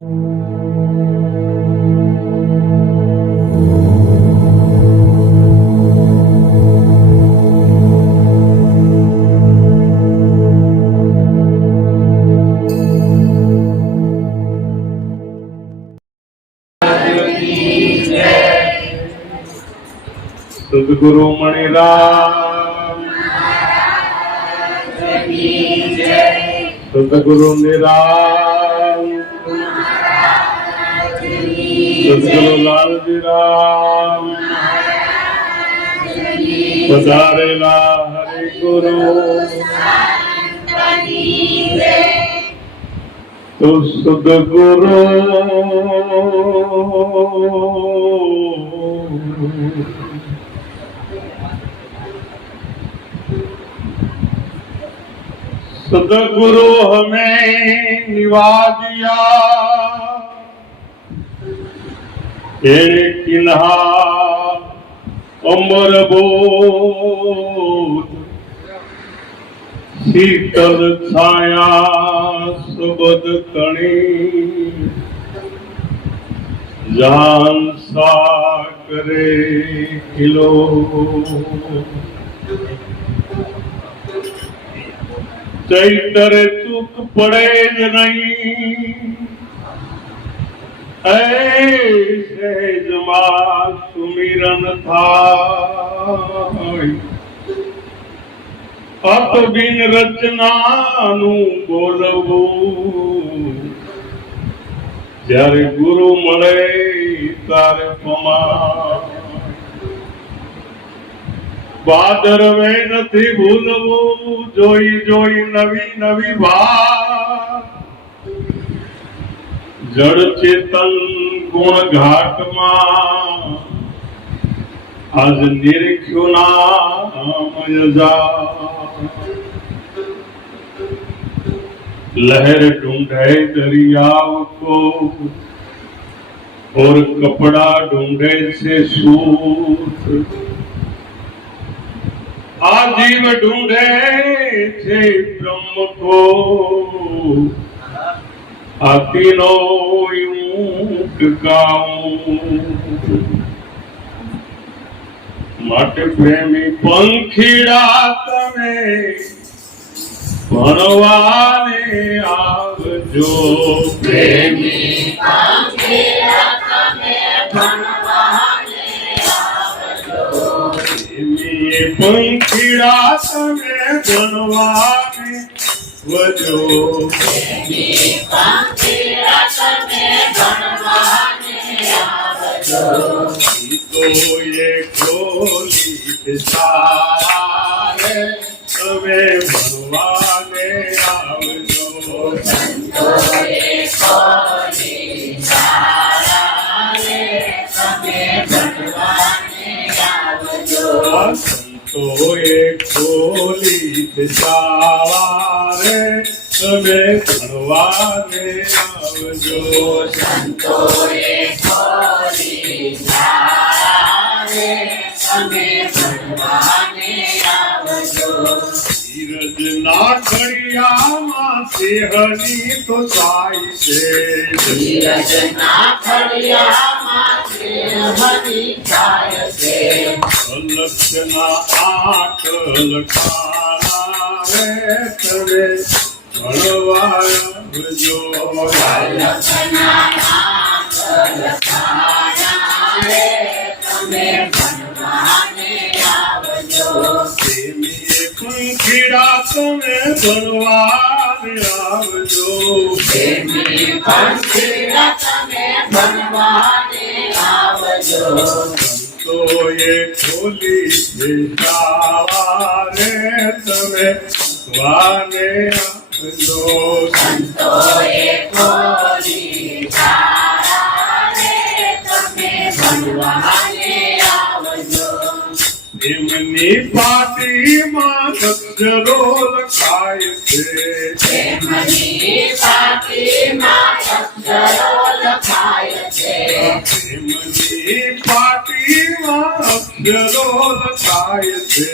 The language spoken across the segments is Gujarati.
સદગુરુ મણિરામ સદગુરુ નિરામ સદગુરુ લાલજી રામ પધારેલા હરિ ગુરુ તો સદગુરુ सदगुरु हमें निवाजिया एक किन्हा अमर बोध शीतल छाया सबद कणी जान सा करे किलो चैतर चूक पड़े ज नहीं ऐसे जमा सुमिरन था अत बिन रचना नु बोलवू જ્યારે ગુરુ મળે ત્યારે પમા ભાદરવે નથી ભૂલવું જોઈ જોઈ નવી નવી વાત જળ ચેતન ગુણ ઘાટમાં આજ નિરીખ્યું નામ યજા लहर ढूंढे दरियाव को और कपड़ा ढूंढे से सूत आजीव ढूंढे थे ब्रह्म को आतीनो यूं गाऊं માટે પ્રેમી પંખીડા તમે ભણવાને આવજો પ્રેમી પંખીડા તમે ભણવાને આવજો પ્રેમી પંખીડા તમે ભણવાને વજો પ્રેમી પંખીડા તમે ભણવાને આવજો તો એ ખોલી સારે તમે ભણવાને આવજો સંતોએ ખોલી સારાને તમે ભણવાને આવજો સંતોએ ખોલી સારે તમે ભણવાને આવજો સંતોએ ખોલી સારાને તમે ભણવાને આવજો ધીરજના ઘડિયામાં સિંહની તો થાય છે ધીરજના ઘડિયામાં સિંહની થાય છે અલક્ષના આંખ લખાણા રે તમે ભણવા આવજો લખના આંખ લખાણા રે તમે ભણવાને આવજો પંખીડા તમે ભણવાને આવજો પ્રેમી પંખીડા તમે ભણવાને આવજો સંતોએ ખોલી સાવારે તમે વાને આવજો સંતોએ ખોલી સારાને તમે ભણવાને આવજો એમની પાટીમાં અક્ષરો લખાય છે પ્રેમની પાટીમાં અક્ષરો લખાય છે એમની પાટીમાં અક્ષરો લખાય છે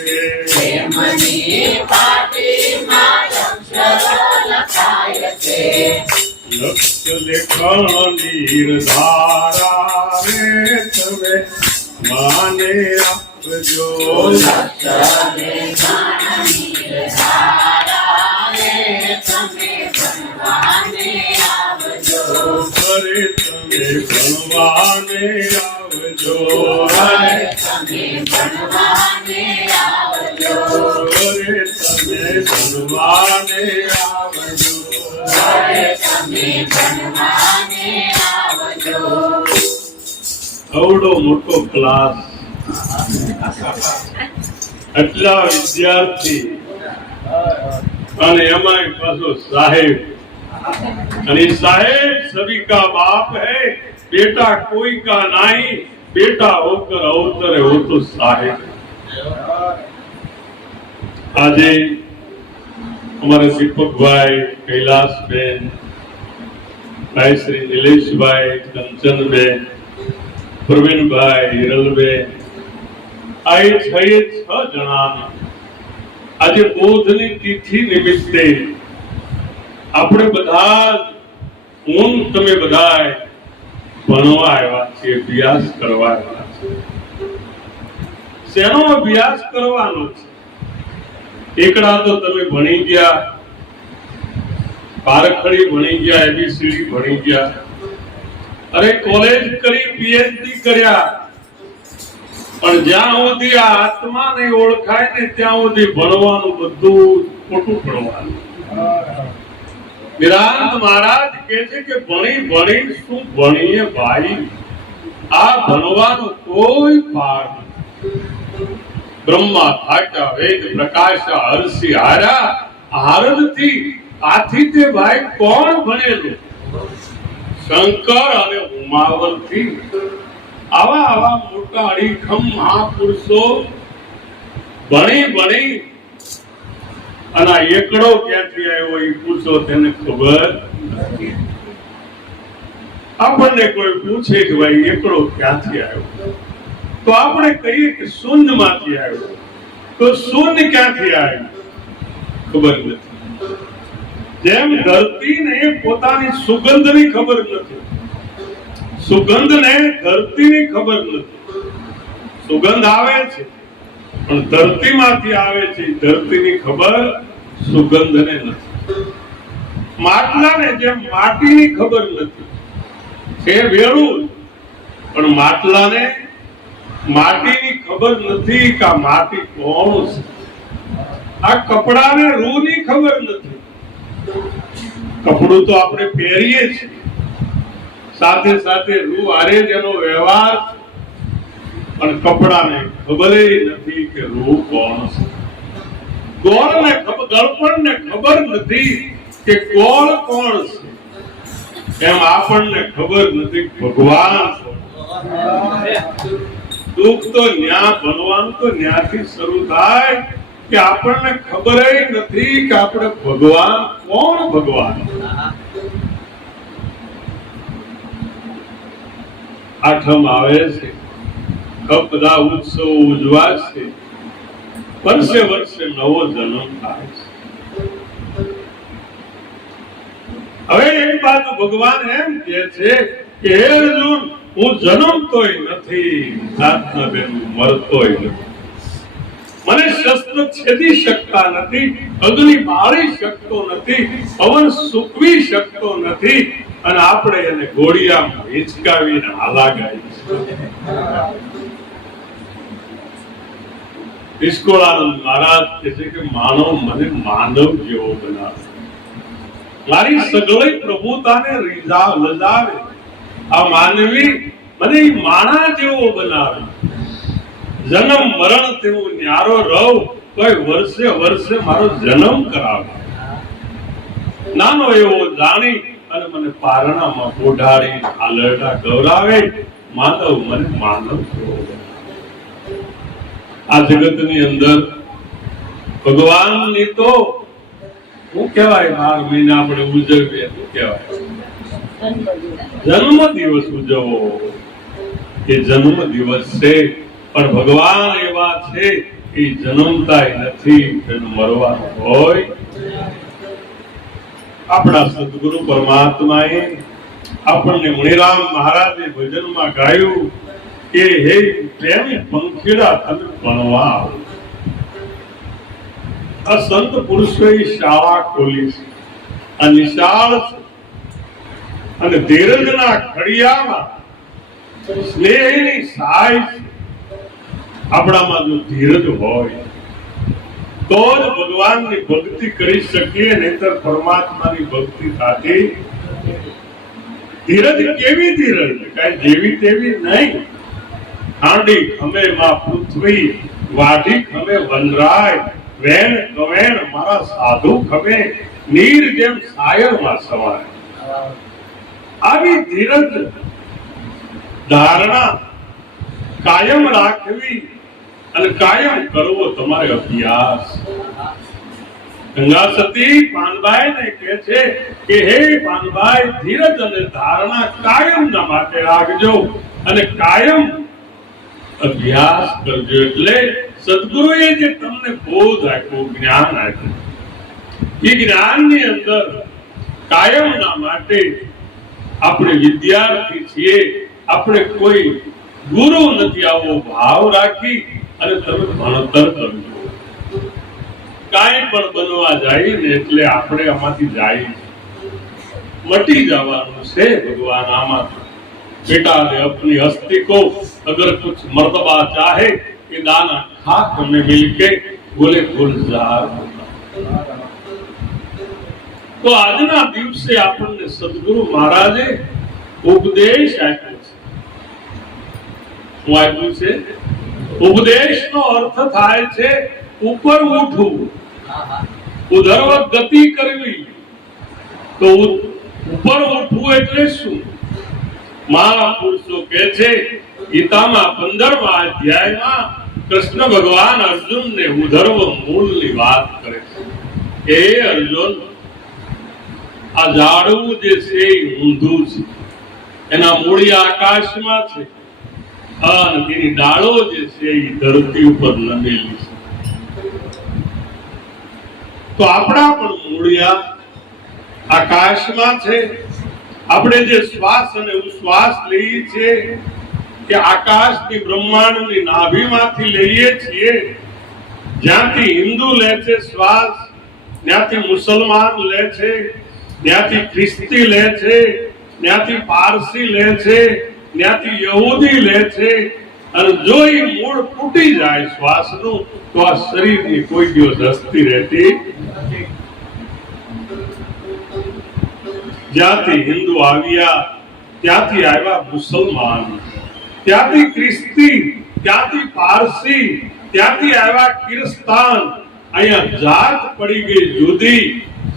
પ્રેમની પાટીમાં અક્ષરો લખાય છે લક્ષ્ય લેખની ધારા રે તમે માને આપજો લક્ષ્ય લેખની ધારા રે તમે ભણવાને આવજો અરે તમે ભણવાને આવજો અરે તમે ભણવાને આવજો અરે તમે ભણવાને આવજો અરે તમે ભણવાને આવજો આવડો મોટો ક્લાસ એટલા વિદ્યાર્થી અને એમાંય પાછો સાહેબ અને साहेब सभी का बाप है बेटा कोई का नहीं बेटा होकर अवतरे हो तो साहेब આજે અમારા દીપકભાઈ કૈલાસબેન ભાઈ શ્રી નિલેશભાઈ કંચનબેન પ્રવીણભાઈ હિરલબેન આ 6 જણા આજે બોધની તિથિ નિમિત્તે આપણે બધા હું તમે બધા ભણવા આવ્યા છે અભ્યાસ કરવા આવ્યા છે શેનો અભ્યાસ કરવાનો છે એકડા તો તમે ભણી ગયા પારખડી ભણી ગયા એબીસીડી ભણી ગયા અરે કોલેજ કરી પીએચડી કર્યા પણ જ્યાં સુધી આ આત્મા નહીં ઓળખાય ને ત્યાં સુધી ભણવાનું બધું ખોટું ભણવાનું નિરાંત મહારાજ કહે છે કે ભણી ભણી શું ભણીએ ભાઈ આ ભણવાનો કોઈ પાર નથી બ્રહ્મા થાક્યા વેદ પ્રકાશા હર્ષિ હારા હારદથી આથી તે ભાઈ કોણ ભણેલું શંકર અને ઉમાવરથી આવા મોટા અડીખમ મહાપુરુષો ભણી ભણી અને આ એકડો ક્યાંથી આવ્યો એ પૂછો તેને ખબર નથી આપણને કોઈ પૂછે કે ભાઈ એકડો ક્યાંથી આવ્યો તો આપણે કહીએ કે શૂન્ય માંથી આવ્યો તો શૂન્ય ક્યાંથી આવ્યું ખબર નથી જેમ ધરતીને પોતાની સુગંધની ખબર નથી સુગંધને ધરતીની ખબર નથી સુગંધ આવે છે પણ ધરતીમાંથી આવે છે ધરતીની ખબર સુગંધને નથી માટલાને જેમ માટીની ખબર નથી છે વેળું પણ માટલાને માટીની ખબર નથી કે આ માટી કોણ છે આ કપડાને રૂની ખબર નથી કપડું તો આપણે પહેરીએ છીએ સાથે સાથે રૂ હારે જ એનો વ્યવહાર પણ કપડાને ખબર નથી કે રૂ કોણ છે ગોળને ગળપણને ખબર નથી કે ગોળ કોણ છે એમ આપણને ખબર નથી ભગવાન કોણ દુઃખ તો ન્યા ભણવાનું તો ન્યાથી શરૂ થાય કે આપણને ખબર નથી કે આપણે ભગવાન કોણ ભગવાન આઠમ આવે છે બધા ઉત્સવો ઉજવાશે વર્ષે વર્ષે નવો જન્મ થાય છે હવે એક બાજુ ભગવાન એમ કહે છે કે હે અર્જુન હું જન્મતોય નથી આત્માબેન મરતોય નથી મને શસ્ત્ર છેદી શકતા નથી અગ્નિ બાળી શકતો નથી પવન સૂકવી શકતો નથી અને આપણે એને ઘોડિયામાં હિંચકાવીને હાલાગાય નિષ્કોળાનંદ મહારાજ કહે છે કે માનવ મને માનવ જેવો બનાવે મારી સગળી પ્રભુતાને લજાવે આ માનવી મને માણા જેવો બનાવે જન્મ મરણ થી હું ન્યારો રહું કોઈ વર્ષે વર્ષે મારો જન્મ કરાવે નાનો એવો જાણી અને મને પારણામાં પોઢાડી આલરડા ગૌરાવે માનવ મને માનવ જેવો આ જગતની અંદર ભગવાનની તો શું કહેવાય 12 મહિના આપણે ઉજવીએ શું કહેવાય જન્મ દિવસ ઉજવો એ જન્મ દિવસ છે પણ ભગવાન એવા છે કે જન્મતા નથી તેનું મરવાનું હોય આપણા સદગુરુ પરમાત્માએ આપણને મુનિરામ મહારાજે ભજનમાં ગાયું કે હે પ્રેમી પંખીડા તમે ભણવા આવો. આ સંત પુરુષોએ શાળા ખોલી છે, આ નિશાળ છે, અને ધીરજના ખડિયામાં સ્નેહની સહાય છે. આપણામાં જો ધીરજ હોય તો જ ભગવાનની ભક્તિ કરી શકીએ, નહીતર પરમાત્માની ભક્તિ થતી. ધીરજ કેવી ધીરજ? કાંઈ જેવી તેવી નહીં. હાંડી ખમે માં પૃથ્વી, વાઢી ખમે વનરાય, વેણ કવેણ મારા સાધુ ખમે, નીર જેમ સાયરમાં સવાય. આવી ધીરજ ધારણા કાયમ રાખવી અને કાયમ કરવો તમારે અભ્યાસ. ગંગા સતી પાનબાઈને કહે છે કે હે પાનબાઈ, ધીરજ અને ધારણા કાયમના માટે રાખજો અને કાયમ અભ્યાસ કરજો. એટલે સદગુરુએ જે તમને બોધ આપ્યો, જ્ઞાન આપ્યું, એ જ્ઞાનની અંદર કાયમના માટે આપણે વિદ્યાર્થી છીએ, આપણે કોઈ ગુરુ નથી, આવો ભાવ રાખી અને તમે ભણતર કરજો. કાંઈ પણ બનવા જાય ને એટલે આપણે આમાંથી જાય, મટી જવાનું છે. ભગવાન આમાં बेटा ने अपनी हस्ती को अगर कुछ मर्तबा चाहे कि दाना खाक में मिलके बोले गुलजार. तो આજના દિવસે આપણને સદગુરુ મહારાજે ઉપદેશ આપ્યો છે. શું આપ્યું છે? ઉપદેશનો અર્થ થાય છે ઉપર ઉઠવું, ઉધર્વ ગતિ કરવી. તો ઉપર ઉઠવું એટલે શું? મહાપુરુષો કહે છે ગીતામાં 15મા અધ્યાયમાં કૃષ્ણ ભગવાન અર્જુનને ઉધર્વ મૂળની વાત કરે છે. હે અર્જુન, આ ઝાડવું જે છે એ ઊંધું છે, એના મૂળી આકાશમાં છે અને તેની ડાળો જે છે એ ધરતી ઉપર નમેલી છે. તો આપણા પણ મૂળિયા આકાશમાં છે. આપણે જે શ્વાસ અને ઉશ્વાસ લઈએ છીએ કે આકાશની બ્રહ્માંડની નાભીમાંથી લઈએ છીએ. જ્યાંથી હિન્દુ લે છે શ્વાસ, ત્યાંથી મુસલમાન લે છે, ત્યાંથી ખ્રિસ્તી લે છે, ત્યાંથી પારસી લે છે, ત્યાંથી યહૂદી લે છે. અને જો એ મૂળ તૂટી જાય શ્વાસનું તો આ શરીરની કોઈ દિવસ હસ્તી રહેતી. જ્યાંથી હિન્દુ આવ્યા ત્યાંથી આવ્યા મુસલમાન, ત્યાંથી ખ્રિસ્તી, ત્યાંથી પારસી, ત્યાંથી આવ્યા કિરસ્તાન. અહીંયા જાત પડી ગઈ જુદી.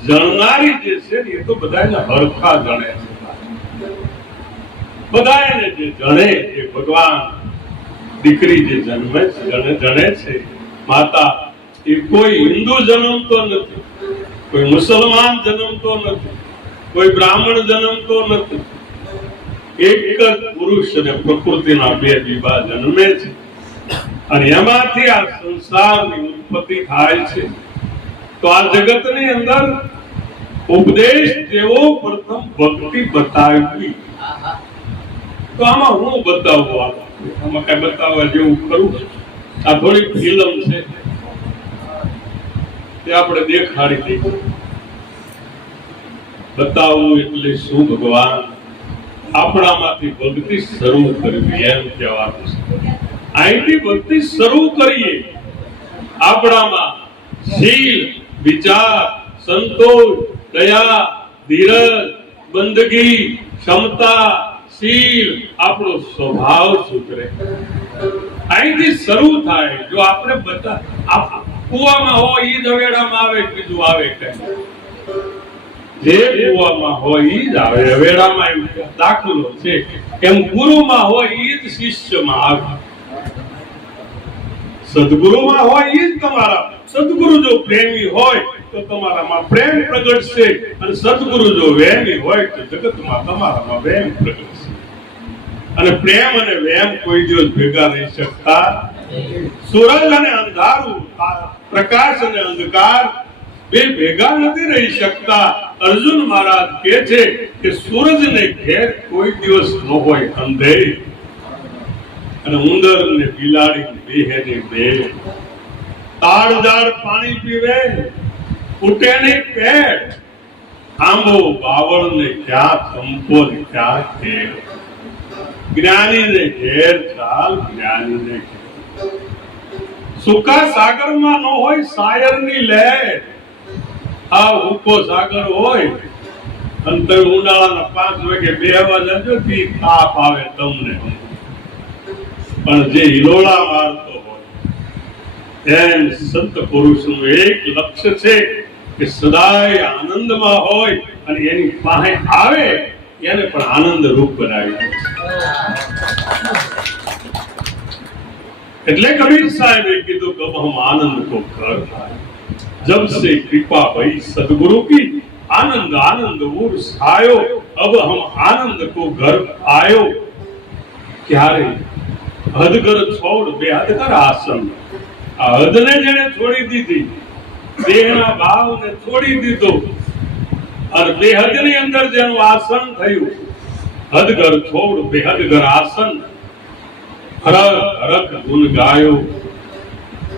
જણનારી જે છે ને એ તો બધાને હરખા ગણે છે. બધાને જે જણે એ ભગવાન. દીકરી જે જન્મે જણે છે માતા, એ કોઈ હિન્દુ જન્મતો નથી, કોઈ મુસલમાન જન્મતો નથી, કોઈ બ્રાહ્મણ જન્મતો નથી. એક જ પુરુષ અને પ્રકૃતિના બે વિવાહ જન્મે છે અને એમાંથી આ સંસારની ઉત્પત્તિ થાય છે. તો આ જગતની અંદર ઉપદેશ જેવો પ્રથમ ભક્તિ બતાવવી. તો આમાં હું બતાવવું? આમાં કઈ બતાવવા જેવું ખરું? આ થોડી ફિલ્મ છે, તે આપણે દેખાડી દઈએ. બતાવવું એટલે શું? ભગવાન આપણામાંથી ભક્તિ શરૂ કરવી એમ કહેવાનું છે. અહીંથી ભક્તિ શરૂ કરીએ. આપણામાં શીલ, વિચાર, સંતોષ, દયા, ધીરજ, બંદગી, ક્ષમતા, શીલ, આપણો સ્વભાવ સુધરે. અહીંથી શરૂ થાય. જો આપણે કુવામાં હોય એ જ અવેડામાં આવે, બીજું આવે કઈ. જે કુવામાં હોય એ જ આવે, અવેડામાં એમ દાખલો છે. એમ ગુરુમાં હોય એ જ શિષ્યમાં આવે. સદગુરુમાં હોય એ જ તમારા. સદગુરુ જો પ્રેમી હોય તો તમારામાં પ્રેમ પ્રગટશે, અને સદગુરુ જો વેમી હોય તો જગતમાં તમારામાં વેમ પ્રગટશે. અને પ્રેમ અને વેમ કોઈ દિવસ ભેગા નહીં શકતા. સૂરજ અને અંધારું, પ્રકાશ અને અંધકાર બે ભેગા નથી રહી શકતા. અર્જુન મહારાજ કહે છે કે સૂરજને ઘેર કોઈ દિવસ ન હોય અંધે, અને ઉંદર ને બિલાડી બેહે ને બે, તાળદાર પાણી પીવે ફૂટે ને પેટ, આંબો બાવળ ને ક્યાં ચંપો ને ક્યાં ખેર, જ્ઞાની ને ઘેર ચાલ જ્ઞાની ને ઘેર. સુકા સાગર માં ન હોય શાયર ની લહેર, આ ઉકો સાગર હોય અને તમે ઉનાળાના 5 વાગે બેહવા જજો તી તાપ આવે તમને, પણ જે હિલોળા મારતો હોય એમ સંત પુરુષનું એક લક્ષ્ય છે કે સદાય આનંદમાં હોય અને એની પાસે આવે એને પણ આનંદ રૂપ બનાવી દે. એટલે કબીર સાહેબે કીધું કે હમ આનંદ કો ઘર પાए, जब से कृपा भई सदगुरु की आनंद आनंद उर्स आयो, अब हम आनंद को घर आयो. क्यारे हदगर छोड़ बेहद कर आसन, आ हद ने जेने छोड़ी दीधी, देहना भाव ने छोड़ी दीधो और बेहद ની અંદર જેનું આસન થયું, હદગર છોડ બેહદગર આસન, હરક હરક ગુણ ગાયો,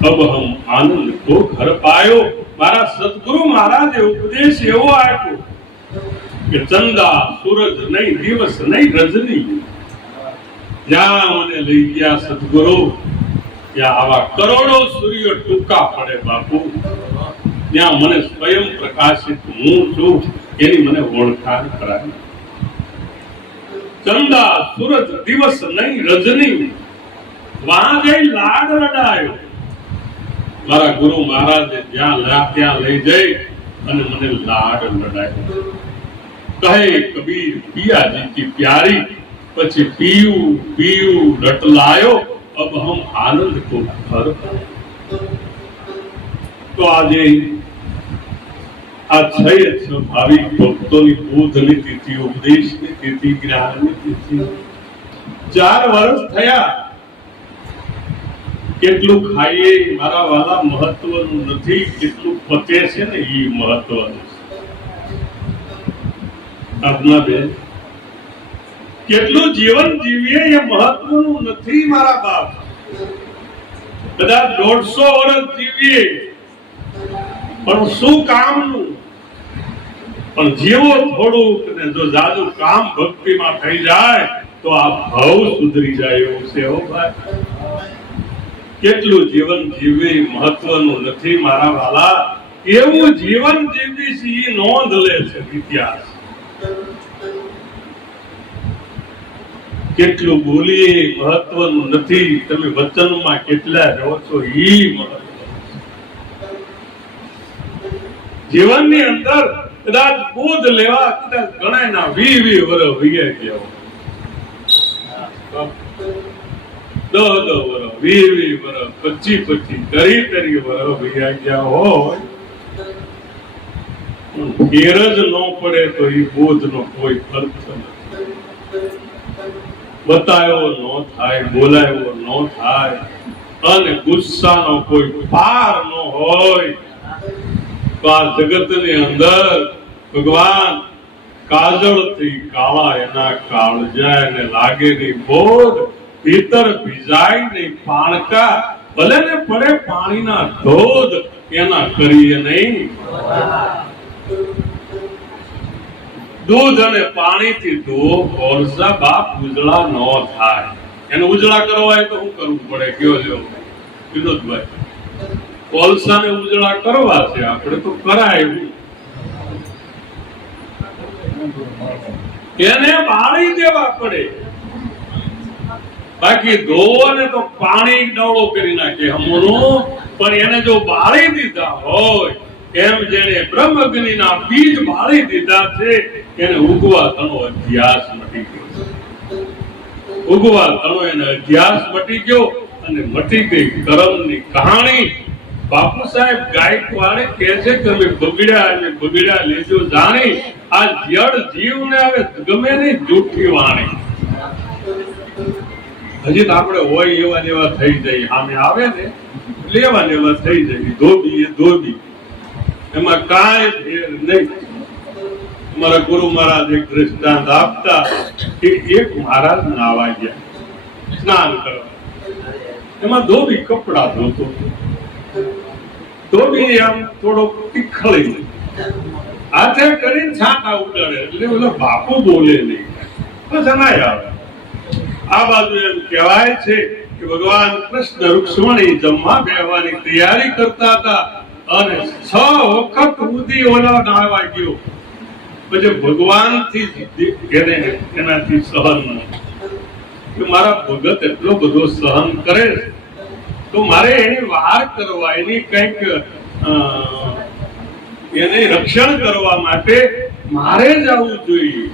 अब हम आनंद को घर पायो. मारा सदगुरु महाराज उपदेश एवो आप्यो કે ચંદા સૂરજ નહીં, દિવસ નહીં, રજની, જ્યાં મને લઈ ગયા સદગુરુ ત્યાં આવા કરોડો સૂર્ય ટૂંકા પડે બાપુ, ત્યાં મને સ્વયં પ્રકાશિત હું છું એની મને ઓળખાણ કરાવી. ચંદા સૂરજ દિવસ નહીં, રજની, વહાં જઈ લાડ રડાયો. મારા ગુરુ મહારાજે ત્યાં લઈ જઈ અને મને લાડ લડાયો. કહે કબીર પિયાજી કી પ્યારી, પછી પીયું પીયું રટલાયો, અબ હમ આનંદ કો ઘર. તો આજે આ છે ભાવિક ભક્તોની બોધની તિથિ, ઉપદેશની તિથિ, જ્ઞાનની તિથિ. 4 વર્ષ થયા. કેટલું ખાઈએ મારા વાલા મહત્વનું નથી, કેટલું પચે છે ને એ મહત્વનું છે. આજના બેન કેટલું જીવન જીવીએ એ મહત્વનું નથી મારા બાપ. કદાચ 150 વર્ષ જીવીએ પણ શું કામનું? પણ જીવો થોડુંક ને જો જાજુ કામ ભક્તિમાં થઈ જાય તો આ ભાવ સુધરી જાય એવું છે. હો ભાઈ, કેટલું જીવન જીવવું મહત્વનું નથી મારા વાલા, એવું જીવન જીવીશ એ નોંધ લે છે ઇતિહાસ. કેટલું બોલીએ મહત્વનું નથી, તમે વચનમાં કેટલા રહો છો એ મહત્વ. જીવનની અંદર કદાચ બોધ લેવા કદાચ ગણાય ના 20 વર્ષ વૈયા ગયા, 10 વર્ષ, 20 વર્ષ, 25 વર્ષ વૈયા ગયા હોય, ફેર જ ન પડે તો એ બોધ નો કોઈ અર્થ નથી. બતાવ્યો ન થાય, બોલાવ્યો ન થાય અને ગુસ્સાનો કોઈ પાર ન હોય તો આ જગતની અંદર ભગવાન કાજળથી કાળા એના કાળજા ને લાગે નહીં બોધ, ભીતર ભીજાય નહીં પાણકા, ભલે ને પડે પાણીના ધોધ એના કરીએ નહીં. દૂધ અને પાણીથી ધો કોલસા બાપ ઉજળા ન થાય. એને ઉજળા કરવા હોય તો શું કરવું પડે? કયો લ્યો વિનોદભાઈ, કોલસાને ઉજળા કરવા છે આપણે તો કરાય, એને બાળી દેવા પડે. બાકી ધોવાને તો પાણી ડવળો કરી નાખે હમણો, પણ એને જો બાળી દીધા હોય એમ જેને બ્રહ્મગ્નિના બીજ બાળી દીધા છે એને ઉગવા તણો અધ્યાસ મટી ગયો. ઉગવા તણો એને અધ્યાસ મટી ગયો અને મટી ગઈ કર્મની કહાણી. બાપુ સાહેબ ગાયકવાડે કહે છે કે અમે બગડ્યા લેજો જાણી, આ જડ જીવને હવે ગમે નહીં જૂઠી વાણી. હજી તો આપણે હોય એવા ને એવા થઈ જાય, સામે આવે ને લેવા ને એવા થઈ જાય, ધોબી એ ધોબી, એમાં કાંઈ ફેર નહીં. મારા ગુરુ મહારાજ એક દ્રષ્ટાંત આપતા કે એક મહારાજ નાવા ગયા સ્નાન કરવા, એમાં ધોબી કપડા ધોતો, ધોબી આમ થોડો તીખળી હાથે કરીને છાંટા ઉડાડે એટલે ઓલો બાપુ બોલે નહીં, બસ એના આવે. આ બાજુ એમ કહેવાય છે કે ભગવાન કૃષ્ણ રૂક્ષ્મણી જમવા બેહવાની તૈયારી કરતા હતા અને 6 વખત સુધી ઓલા નાવા ગયો. પછી ભગવાન થી એનાથી સહન કે મારા ભગત એટલો બધો સહન કરે તો મારે એની વાર કરવા, એની કંઈક એને રક્ષણ કરવા માટે મારે જ આવવું જોઈએ.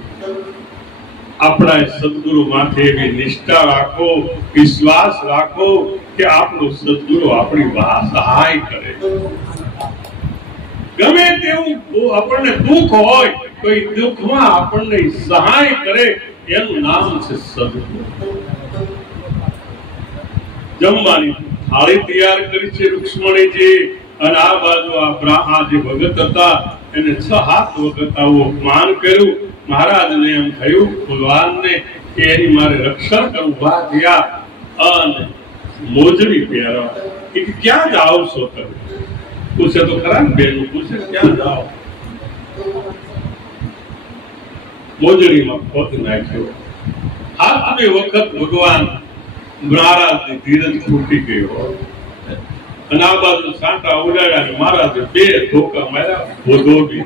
આપણા સદગુરુ માથે એવી નિષ્ઠા રાખો, વિશ્વાસ રાખો કે આપણો સદગુરુ આપણી સહાય કરે. ગમે તેવું આપણને દુઃખ હોય તો એ દુઃખમાં આપણને સહાય કરે, એનું નામ છે સદગુરુ. જમવાની થાળી તૈયાર કરી છે રૂક્ષ્મણીજી, અને આ બાજુ આ જે ભગત હતા એને 6 વખત આવું અપમાન કર્યું. મહારાજને એમ થયું ભગવાનને કે એની મારે રક્ષણ કરવું. ઉભા થયા અને મોજડી પહેરવા. કે ક્યાં જાઓ છો તમે? પૂછે તો ખરા ને બેન, પૂછે ક્યાં જાઓ? મોજડીમાં પગ નાખ્યો. 7મી વખત ભગવાન મહારાજની ધીરજ તૂટી ગયો અને આ બાજુ સાંટા ઉડાડ્યા. મહારાજે 2 ધોકા માર્યા. ધોબી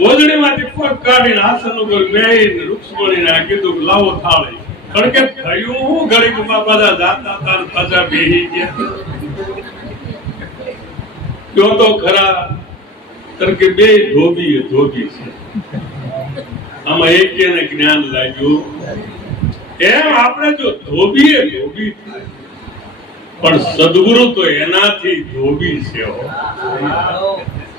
મોજડીમાંથી પગ કાઢીને આસન ઉપર બેહીને રૂક્ષ્મણીને કીધું લાવો થાળી. કારણ કે થયું ઘડીકમાં બધા જાતા હતા પાછા બેહી ગયા. કયો તો ખરા, કારણ કે 2 ધોબી છે. આમાં એકને જ્ઞાન લાગ્યું. એમ આપણે જો ધોબી થાય, પણ સદગુરુ તો એનાથી ધોબી છે.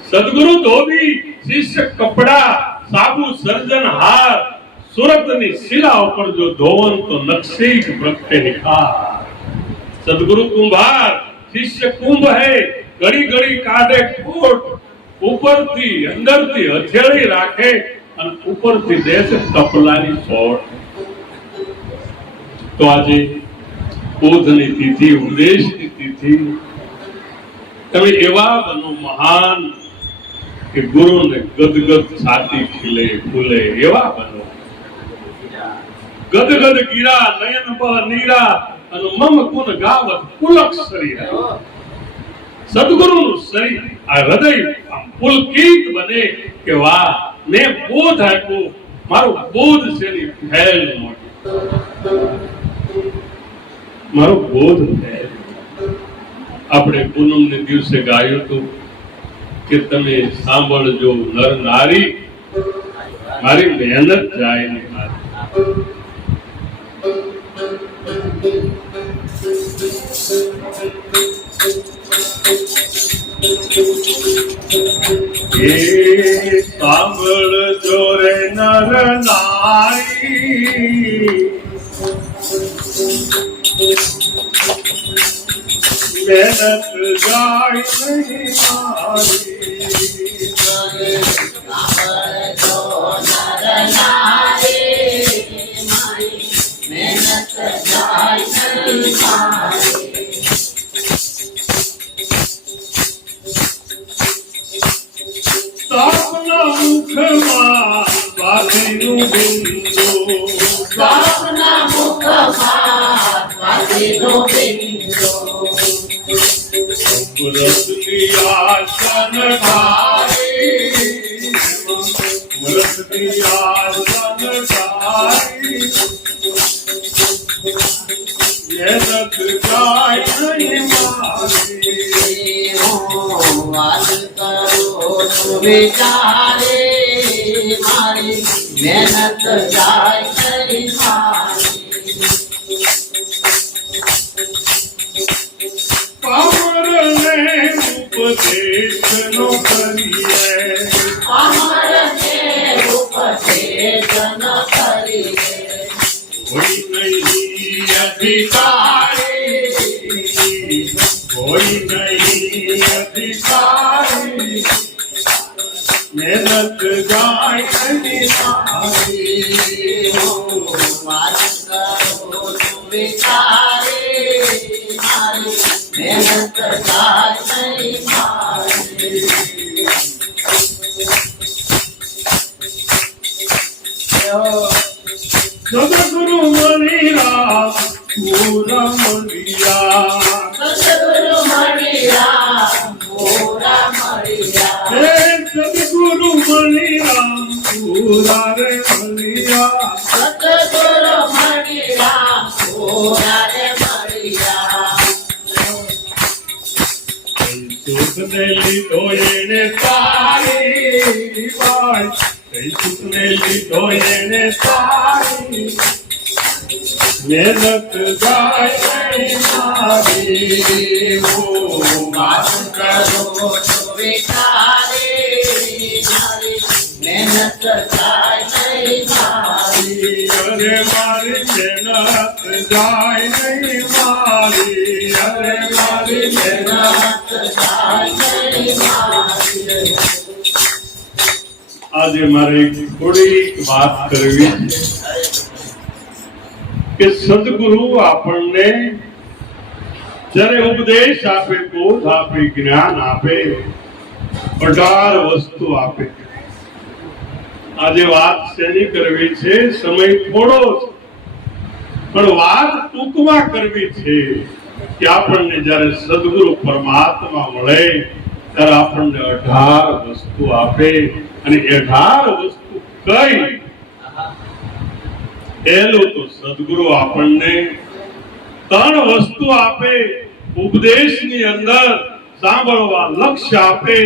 સદગુરુ ધોબી, શિષ્ય કપડા, સાબુ સર્જનહાર, સુરતની શિલા ઉપર જો ધોવન તો નકશી પ્રગટે નિખાર. સદગુરુ કુંભાર, શિષ્ય કુંભ હૈ, ઘડી ઘડી કાઢે કોટ, ઉપરથી અંદરથી હથેળી રાખે અને ઉપરથી દેશે કપલાની સોટ. તો આજે બોધની તિથિ, ઉપદેશની તિથિ, તમે એવા બનો મહાન કે ગુરુને ગદગદ છાતી ખીલે ફૂલે. એવા બનો. ગદગદ ગીરા નયન બહ નીરા અને મમ કુન ગાવત પુલક શરીરા. સદગુરુનું શરીર, આ હૃદય પુલકિત બને કે વાહ, મેં બોધ આપ્યો, મારું બોધ છે ની ફેલ મોટી, મારો બોધ ફેલ. આપણે પૂનમને દિવસે ગાયું હતું કે તમે સાંભળજો નર નારી, મારી મહેનત જાય નહીં. એ સાંભળજો રે નર નારી, મહેનત જાય નહીં મારી. સ્થાપના મુખમાં સ્વાતિનું બિંદુ, સ્થાપના મુખમાં સ્વાતિનું બિંદુ, મૃતની આસન ધારી, મૃતની આસન ધારી, મહેનત જાય નહીં મારી. વાત કરો વિચારે મારી, મહેનત જાય નહીં મારી. પામરને ઉપદેશ નો કરીએ, પામરને ઉપદેશ ન કરીએ, કોઈ નહીં અધિકારી, કોઈ નહીં અધિકારી. મહેનત જાય નહીં મારી વાત કરો તું વિચારે મારી મહેનત જાય નહીં મારી સદગુરુ મણી રામ પૂરા મળ્યા સદગુરુ મળ્યા પૂરા મળ્યા હે સદગુરુ મણી રામ પૂરા રે મળ્યા સદગુરુ મળ્યા પૂરા રે મળ્યા સુખને લીધો એને તારી ભાઈ કઈ સુખને લીધો એને તારી મહેનત જાય નહીં મારી ઓ વાત કરો તો વિચારે મારી મહેનત જાય નહીં મારી અરે મારી મહેનત જાય નહીં મારી અરે મારી મહેનત જાય નહીં મારી આજે મારે થોડી વાત કરવી કે સદગુરુ આપણને જ્યારે ઉપદેશ આપે બોધ આપે જ્ઞાન આપે 18 વસ્તુ આપે આજે વાત શેની કરવી છે સમય થોડો છે પણ વાત ટૂંકમાં કરવી છે કે આપણને જ્યારે સદગુરુ પરમાત્મા મળે ત્યારે આપણને 18 વસ્તુ આપે અને 18 વસ્તુ કઈ પહેલું તો સદગુરુ આપણને 3 વસ્તુ આપે ઉપદેશની અંદર સાંભળવા લક્ષ્ય આપે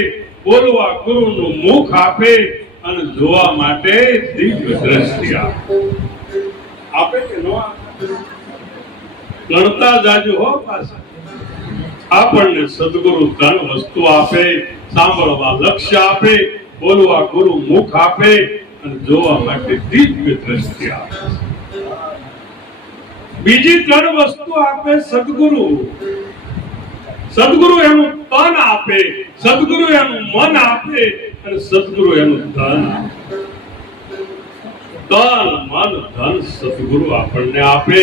બોલવા ગુરુનું મુખ આપે અને જોવા માટે દિવ્ય દ્રષ્ટિ આપે કે ન આપે ગણતા જાજુ હો પાછા આપણને સદગુરુ 3 વસ્તુ આપે સાંભળવા લક્ષ્ય આપે બોલવા ગુરુ મુખ આપે અને જોવા માટે દિવ્ય દ્રષ્ટિ આપે બીજી 3 વસ્તુ આપે સદગુરુ સદગુરુ એનું તન આપે સદગુરુ એનું મન આપે અને સદગુરુ એનું ધન આપે તન મન ધન સદગુરુ આપણને આપે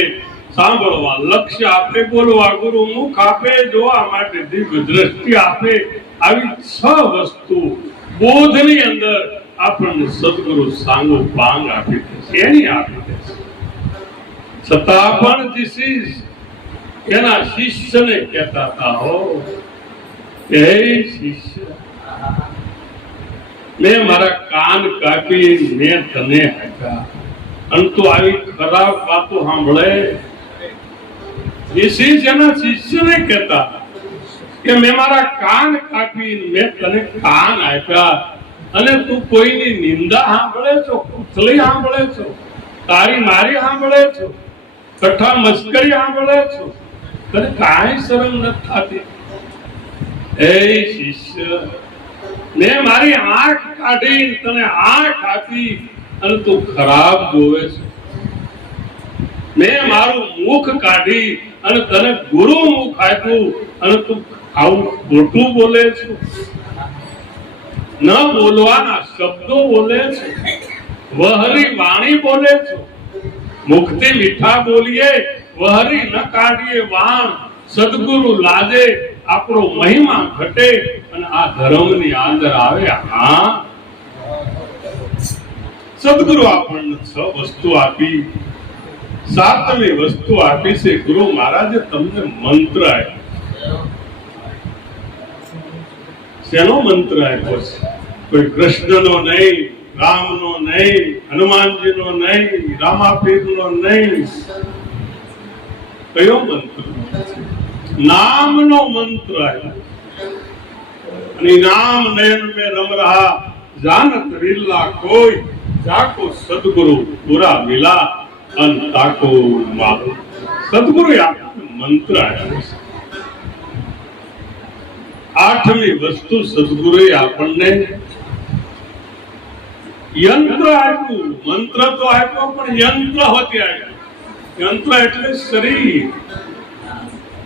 સાંભળવા લક્ષ્ય આપે બોલવા ગુરુ મુખ આપે જોવા માટે દિવ્ય દ્રષ્ટિ આપે આવી 6 વસ્તુ બોધની અંદર આપણને સદગુરુ સાંગો પાંગ આપી દે એની આપી દે છતાં પણ જીસીસ એના શિષ્યને કહેતા હતા હો કે હે શિષ્ય મેં મારા કાન કાપી મેં તને આપ્યા અને તું આવી ખરાબ વાતો સાંભળે જીસીસ એના શિષ્યને કહેતા કે મેં મારા કાન કાપી મેં તને કાન આપ્યા અને તું કોઈની નિંદા સાંભળે છો કુથલી સાંભળે છો તારી મારી સાંભળે છો કઠા મસ્કરી સાંભળે છો તને કાંઈ શરમ નથી થતી હે શિષ્ય મેં મારી આંખ કાઢી તને આંખ આપી અને તું ખરાબ જોવે છે મેં મારું મુખ કાઢી અને તને ગુરુ મુખ આપ્યું અને તું આવું ખોટું બોલે છે ન બોલવાના શબ્દો બોલે છે વહરી વાણી બોલે છે મુખથી મીઠા બોલીએ વહરી ન કાઢીએ વાણ સદગુરુ લાજે આપણો મહિમા ઘટે અને આ ધર્મની અંદર આવે હા સદગુરુ આપણને 6 વસ્તુ આપી 7મી વસ્તુ આપી છે ગુરુ મહારાજે તમને મંત્ર આપ્યો શેનો મંત્ર આપ્યો છે કોઈ કૃષ્ણનો નહીં રામનો નહીં હનુમાનજીનો નહીં રામાપીરનો નહીં કયો મંત્ર नामनो मंत्र है नाम नयन में रम रहा जानत विरला कोई जाको सदगुरु पूरा मिला अन ताको मारो सदगुरु मंत्र है 8મી વસ્તુ સદગુરુએ આપણને યંત્ર આપ્યું મંત્ર તો આપ્યો પણ યંત્ર હોતી આપ્યું યંત્ર એટલે શરીર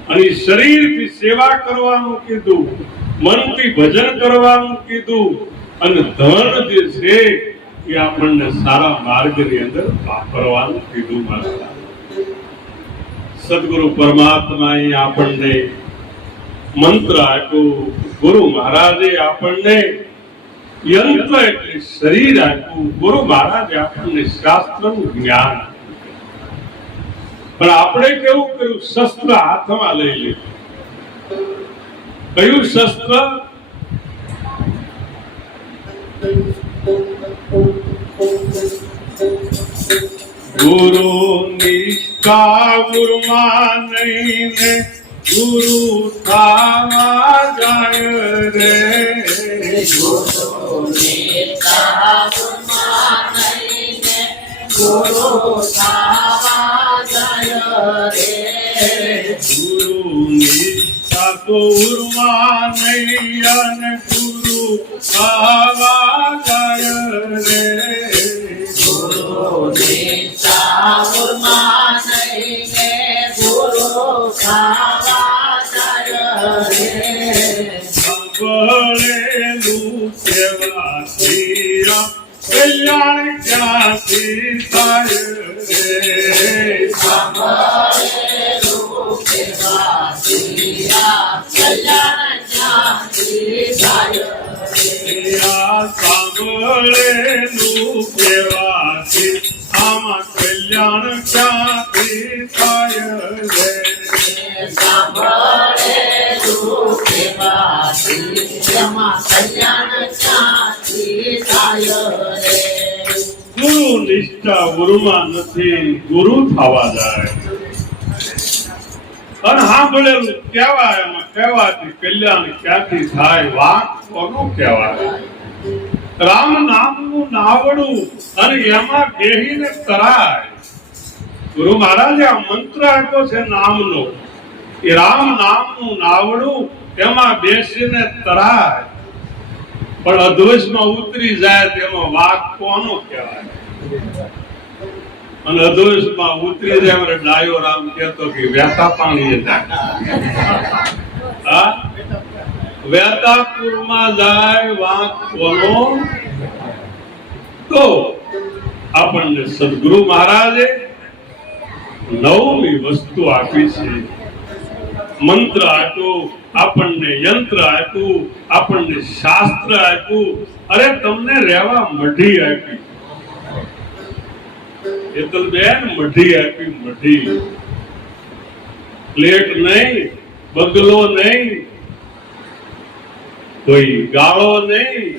અને શરીરથી સેવા કરવાનું કીધું મનથી ભજન કરવાનું કીધું અને ધન જે છે એ આપણને સારા માર્ગની અંદર વાપરવાનું કીધું મારા સદગુરુ પરમાત્માએ આપણને મંત્ર આપ્યો, ગુરુ મહારાજે આપણને યંત્ર એટલે શરીર આપ્યું, ગુરુ મહારાજે આપણને શાસ્ત્રનું જ્ઞાન આપ્યું. પણ આપણે કેવું કર્યું? શસ્ત્ર હાથમાં લઈ લીધું. કયું શસ્ત્ર? ગુરુ નિષ્ઠા ગુરુમાં નહીં ગુરુ થાવા જાય રે. ગુરુ નિષ્ઠા ગુરુમાં નહીં ગુરુ થાવા જાય રે. ગુરુ નિષ્ઠા તો ગુરુમાં નહીં અને ગુરુ થાવા જાય રે. ગુરુ નિષ્ઠા ગુરુમાં નહીં ગુરુ થાવા જાય રે. સાંભળેલું કહેવાથી કલ્યાણ ક્યાંથી થાય રે. સાંભળેલું કહેવાથી કલ્યાણ ક્યાંથી થાય રે. સાંભળેલું કહેવાથી આમાં કલ્યાણ ક્યાંથી થાય રે. સાંભળેલું કહેવાથી એમાં કલ્યાણ ક્યાંથી થાય રે. ગુરુ નિષ્ઠા ગુરુમાં નથી, ગુરુ થવા જાય. અને સાંભળેલું કહેવાય એમાં કહેવાથી કલ્યાણ ક્યાંથી થાય. વાક કોનું કહેવાય? રામ નામનું નાવડું અને એમાં બેહીને તરાય. ગુરુ મહારાજે આ મંત્ર આપ્યો છે નામનો. એ રામ નામનું નાવડું એમાં બેસીને તરાય. પણ અધોષમાં ઉતરી જાય તેમાં વાક કોનો કહેવાય? અને અધોષમાં ઉતરી જાય મારે ડાયો રામ કહેતો કે વહેતા પાણીએ જાય. વેતાપુરમાં જાય વાંક કોનો? તો આપણને સદગુરુ મહારાજે નવમી વસ્તુ આપી છે. મંત્ર આપ્યો, આપણને યંત્ર આપ્યું, આપણને શાસ્ત્ર આપ્યું, અરે તમને રહેવા મઢી આપી. હેતલબેન મઢી આપી. મઢી, પ્લેટ નહીં, બગલો નહીં, કોઈ ગાળો નહીં,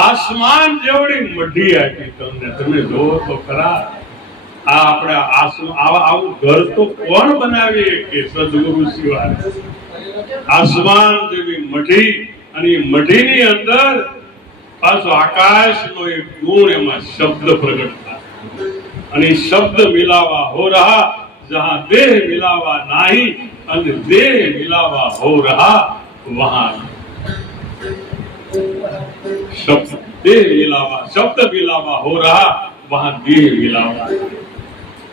આસમાન જેવડી મઢી આપી તમને. તમે જોવો તો ખરા. આ આપણે આવું ઘર તો કોણ બનાવીએ કે સદગુરુ સિવાય? આસમાન જેવી મઢી, અને એ મઢીની અંદર પાછો આકાશનો એક ગુણ, એમાં શબ્દ પ્રગટ થાય. અને શબ્દ મિલાવા હો રહા જહાં દેહ મિલાવા નહીં, અને દેહ મિલાવા હો રહા વહાં શબ્દ મિલાવા હો રહા વહાં દેહ મિલાવા.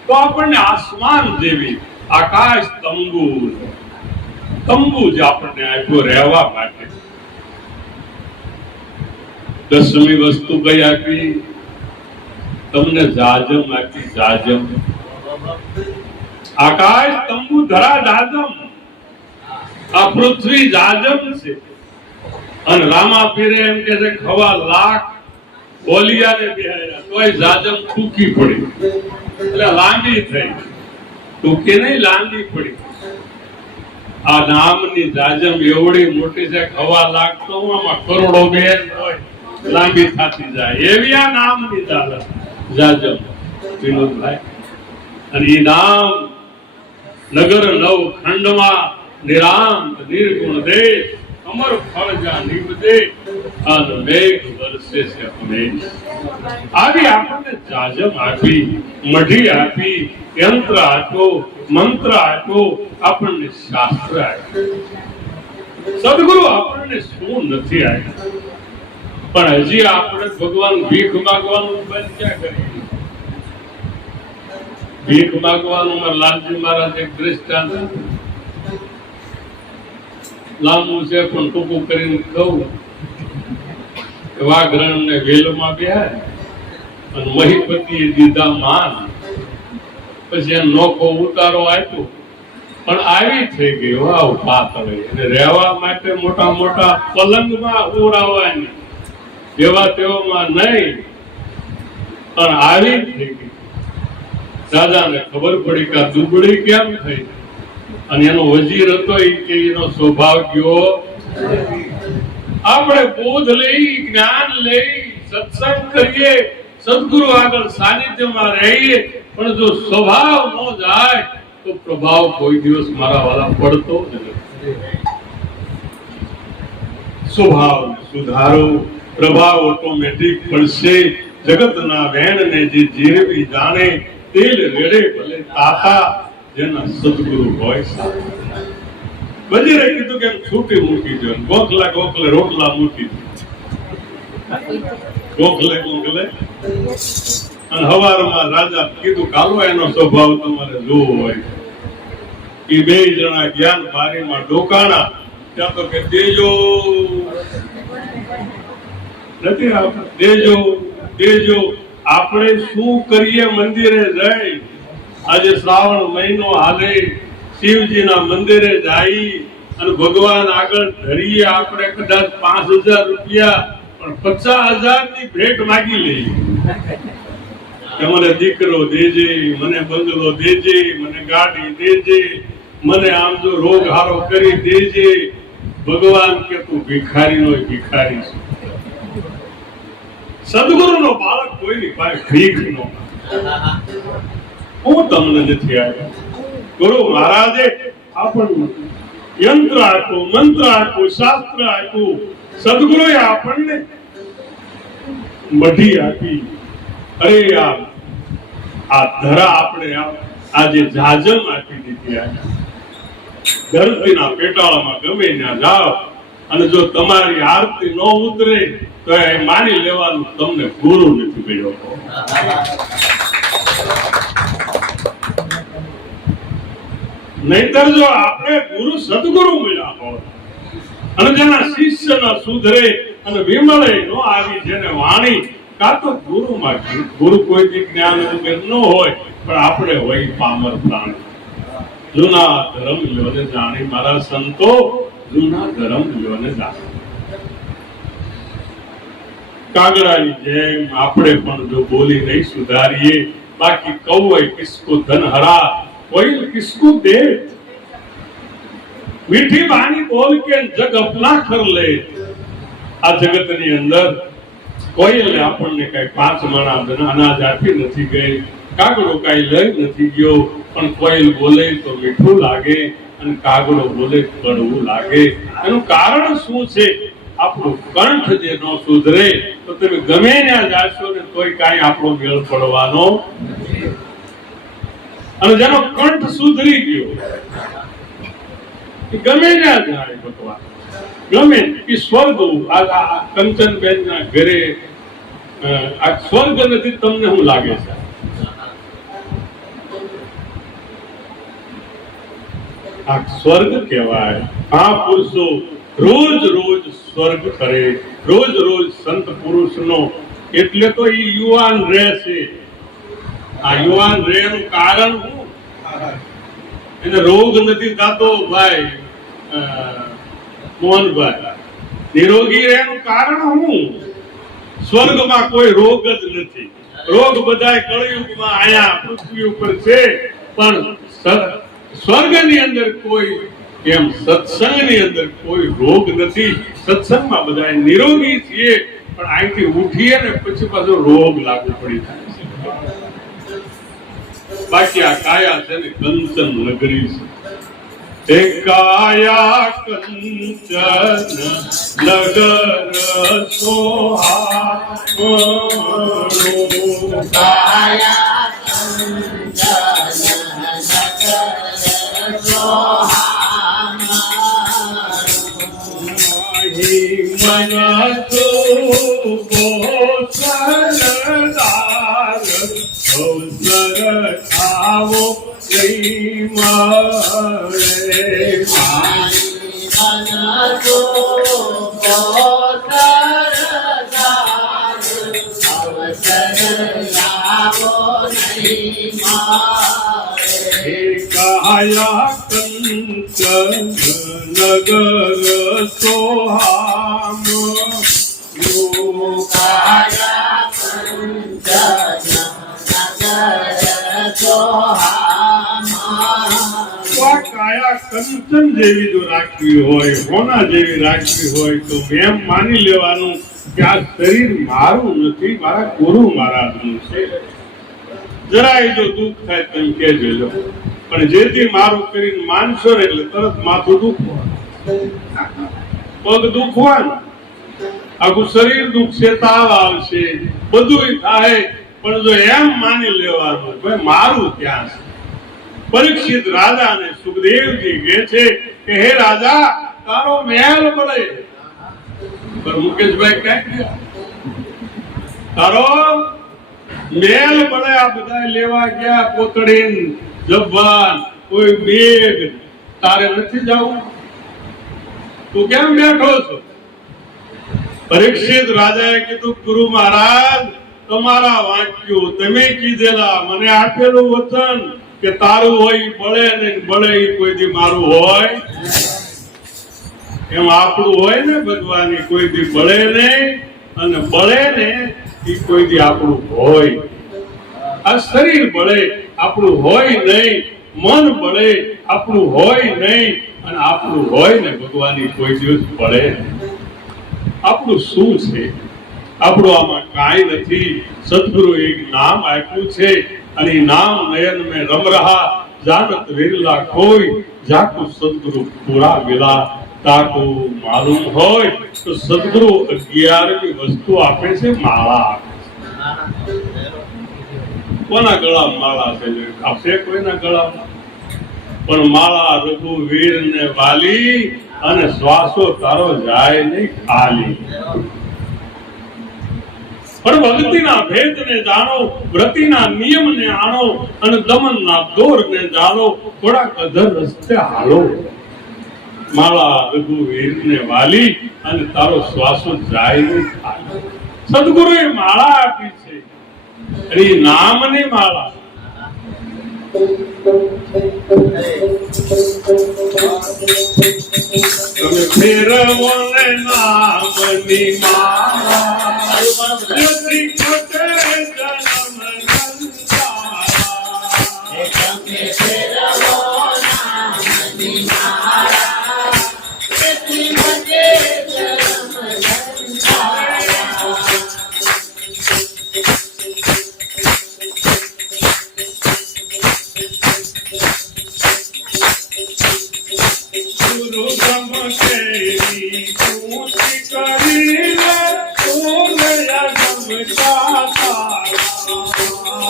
તો આપણને આસમાન જેવી આકાશ તંબુ જે આપણને આપ્યો રહેવા માટે. 10મી વસ્તુ કઈ આપી? તમને જાજમ આપી. જાજમ, આકાશ તંબુ ધરા જાજમ. આ પૃથ્વી જાજમ છે. અને રામા પીરે એમ કે છે ખવા લાખ ઓલિયાને બેહાર્યા તોય જાજમ ટૂંકી પડી. એટલે લાંબી થઈ. ટૂંકી નહીં, લાંબી પડી. આ નામની જાજમ એવડી મોટી છે, ખવા લાખ તો આમાં કરોડો બેન હોય, લાંબી થતી જાય. એવી આ નામની જાજમ વિનોદભાઈ. અને એ નામ નગર નવ ખંડમાં નિરાંત નિર્ગુણ દેશ અમર ફળ જા નિપજે અન મેઘ વરસે છે હમેશ. આવી આપણને જાજમ આપી, મઢી આપી, યંત્ર આપ્યો, મંત્ર આપ્યો, આપણને શાસ્ત્ર આપ્યું. સદગુરુ આપણને શું નથી આપ્યું? પણ હજી આપણે ભગવાન ભીખ માંગવાનું બંધ ક્યાં કરીએ? ભીખ માંગવાનું લાલજી મહારાજ એક દ્રષ્ટાંત લાંબુ છે પણ ટૂંકું કરીને કહું. વાઘરણ ને વેલમાં બેહાય અને મહીપતિએ દીધા માન, પછી એને નોખો ઉતારો આપ્યો, પણ આવી થઈ ગઈ વાવ પાતળી, અને રહેવા માટે મોટા મોટા પલંગમાં ઉડાવવાની, જેવા તેવામાં નહીં, પણ આવી થઈ ગઈ. દાદાને ખબર પડી કે આ દુબળી કેમ થઈ, અને એનો વજીર હતો એ કે એનો સ્વભાવ ગયો. આપણે બોધ લઈ, જ્ઞાન લઈ, સત્સંગ કરીએ, સદગુરુ આગળ સાનિધ્યમાં રહીએ, પણ જો સ્વભાવ ન જાય તો પ્રભાવ કોઈ દિવસ મારા વાળા પડતો જ નથી. સ્વભાવ સુધારો, પ્રભાવ ઓટોમેટિક પડશે. જગતના વેણને જે જીરવી જાણે, તેલ રેડે ભલે તાતા, જેના સદગુરુ હોય સાથે. વજીરે કીધું કે છૂટી મૂકી દો, ગોખલે ગોખલે રોટલા મૂકી દો, ગોખલે ગોખલે. અને હવારમાં રાજા કીધું કાલો એનો સ્વભાવ તમારે જોવો હોય. એ બે જણા જ્ઞાન બારીમાં ડોકાણા, ત્યાં તો કે દેજો નથી આવતા, દેજો દેજો. આપણે શું કરીએ મંદિરે જઈ, આજે શ્રાવણ મહિનો હાલે, શિવજીના મંદિરે જઈ અને ભગવાન આગળ ધરીએ આપણે કદાચ 5000 રૂપિયા, પણ 50,000 ની ભેટ માગી લઈએ કે મને દીકરો દેજે, મને બંગલો દેજે, મને ગાડી દેજે, મને આમ જો રોગ હારો કરી દેજે. ભગવાન કે તું ભિખારી નો ભિખારી છે. સદગુરુ નો બાળક કોઈની પાસે ભીખ નો. હું તમને નથી આવ્યો. ગુરુ મહારાજે આપણને યંત્ર આપ્યું, મંત્ર આપ્યું, શાસ્ત્ર આપ્યું. સદગુરુએ આપણને મઢી આપી. અરે યાર, આ ધરા આપણે આજે જાજમ આપી દીધી. ધરતીના પેટાળામાં ગમે ત્યાં જાઓ, અને જો તમારી આરતી ન ઉતરે તો એ માની લેવાનું તમને ગુરુ નથી મળ્યો. નહીતર જો આપણે ગુરુ સદગુરુ મળ્યા હોય, અને જેના શિષ્ય ન સુધરે અને વિમળે ન આવી, જેને વાણી કાં તો ગુરુમાં, ગુરુ કોઈ જ્ઞાન વગર ન હોય, પણ આપણે હોય પામર પ્રાણી. જૂના ધર્મ લ્યોને જાણી, મારા સંતો જૂના ધર્મ લ્યોને જાણી. કાગડાની જેમ આપણે પણ જો બોલી નહીં સુધારીએ, બાકી કૌવે કિસકો ધન હરા, कोयल किसको दे. मीठी बानी बोल के जग अपना कर ले. આ જગતની અંદર કોયલે આપણને કઈ 5 મણ અનાજ આપી નથી ગઈ, કાગડો કઈ લઈ નથી ગયો, પણ કોયલ બોલે તો મીઠું લાગે અને કાગડો બોલે કડવું લાગે. એનું કારણ શું છે? આપણું કંઠ જે ન સુધરે તો તમે ગમે ત્યાં જાશો ને તોય કાંઈ આપણો મેળ પડવાનો. અને જેનો કંઠ સુધરી ગયો ગમે ત્યાં જાય ભગવાન, ગમે એ સ્વર્ગ. આ કંચનબેન ના ઘરે આ સ્વર્ગ નથી, તમને શું લાગે છે? આ સ્વર્ગ કહેવાય. આ પુરુષો રોજ રોજ સ્વર્ગ કરે, રોજ રોજ સંત પુરુષ નો. એટલે તો એ યુવાન રહે છે. આ યુવાન રહે નું કારણ શું? એને રોગ નથી થતો ભાઈ મોહનભાઈ. નિરોગી રહેનું કારણ શું? સ્વર્ગમાં કોઈ રોગ જ નથી. રોગ બધા કળિયુગમાં આયા પૃથ્વી ઉપર છે, પણ સ્વર્ગની અંદર કોઈ, એમ સત્સંગની અંદર કોઈ રોગ નથી. સત્સંગમાં બધા નિરોગી છીએ, પણ અહીંથી ઉઠીએ ને પછી પાછો રોગ લાગુ પડી જાય. બાકી આ કાયા છે ને કંચન નગરી છે. કાયા કંચન નગર સોહારો, કાયા કંચન નગર સોહારો, મન તો ગોસલદાર અવસર આવો કઈ મળે. મન તો ગોસલદાર મારી મારે હે કાયા કંચન નગર સોહામ કાયા કંચન નગર સોહામા કાયા કંચન જેવી જો રાખવી હોય, હોના જેવી રાખવી હોય તો એમ માની લેવાનું કે આ શરીર મારું નથી, મારા ગુરુ મહારાજનું છે. જરાય જો દુઃખ થાય તેમ કહેજો, પણ જેથી મારું કરીને માનશો ને એટલે તરત માથું દુખવાનું, પગ દુખવાનું, આખું શરીર દુખશે, તાવ આવશે, બધું થાય, પણ જો એમ માની લેવાનું ભાઈ મારું ક્યાં છે. પરીક્ષિત રાજા ને સુખદેવજી કહે છે કે હે રાજા તારો મહેલ મળે, પણ મુકેશભાઈ કઈ ગયા તારો મહેલ મળે, આ બધા લેવા ગયા પોતડીન જબ્બાન કોઈ બેગ, તારે નથી જવું, તું કેમ બેઠો છો? પરીક્ષિત રાજાએ કીધું ગુરુ મહારાજ તમારા વાક્યો તમે કીધેલા, મને આપેલું વચન કે તારું હોય બળે ને બળે કોઈ દી મારું હોય, એમ આપણું હોય ને ભગવાન કોઈ દી બળે નહીં અને બળે ને એ કોઈ દી આપણું હોય. આ શરીર બળે આપણું હોય નહીં, મન બળે આપણું હોય નહીં, અને આપણું હોય ને ભગવાન કોઈ દિવસ બળે નહીં. આપણું શું છે? આપણું આમાં કાંઈ નથી. સદગુરુ એક નામ આપ્યું છે અને એ નામ નયન में रम रहा जानत विरला कोई जाको सदगुरु पूरा मिला. ताको मालूम હોય તો સદગુરુ 11મી વસ્તુ આપે છે, માળા આપે છે. કોના ગળામાં માળા છે? આપશે કોઈના ગળામાં? પણ માળા રઘુવીર ને વાલી અને શ્વાસો તારો જાય નહીં ખાલી. પણ ભક્તિના ભેદને જાણો, વ્રતિના નિયમને આણો અને દમનના દોરને જાણો, થોડાક અધર રસ્તે હાલો. માળા રઘુવીરને વાલી અને તારો શ્વાસો જાય નહીં ખાલી. સદગુરુએ માળા આપી છે, અને નામની માળા. તમે ફેરવો ને નામની માળા, યતિ કોટે જન્મ સંસારા. તમે ફેરવો નામની માળા, યતિ કોટે જન્મ સંસારા. ગુરુ બ્રહ્મ કેરી પૂછી કરીને પૂર્ણયા જમતા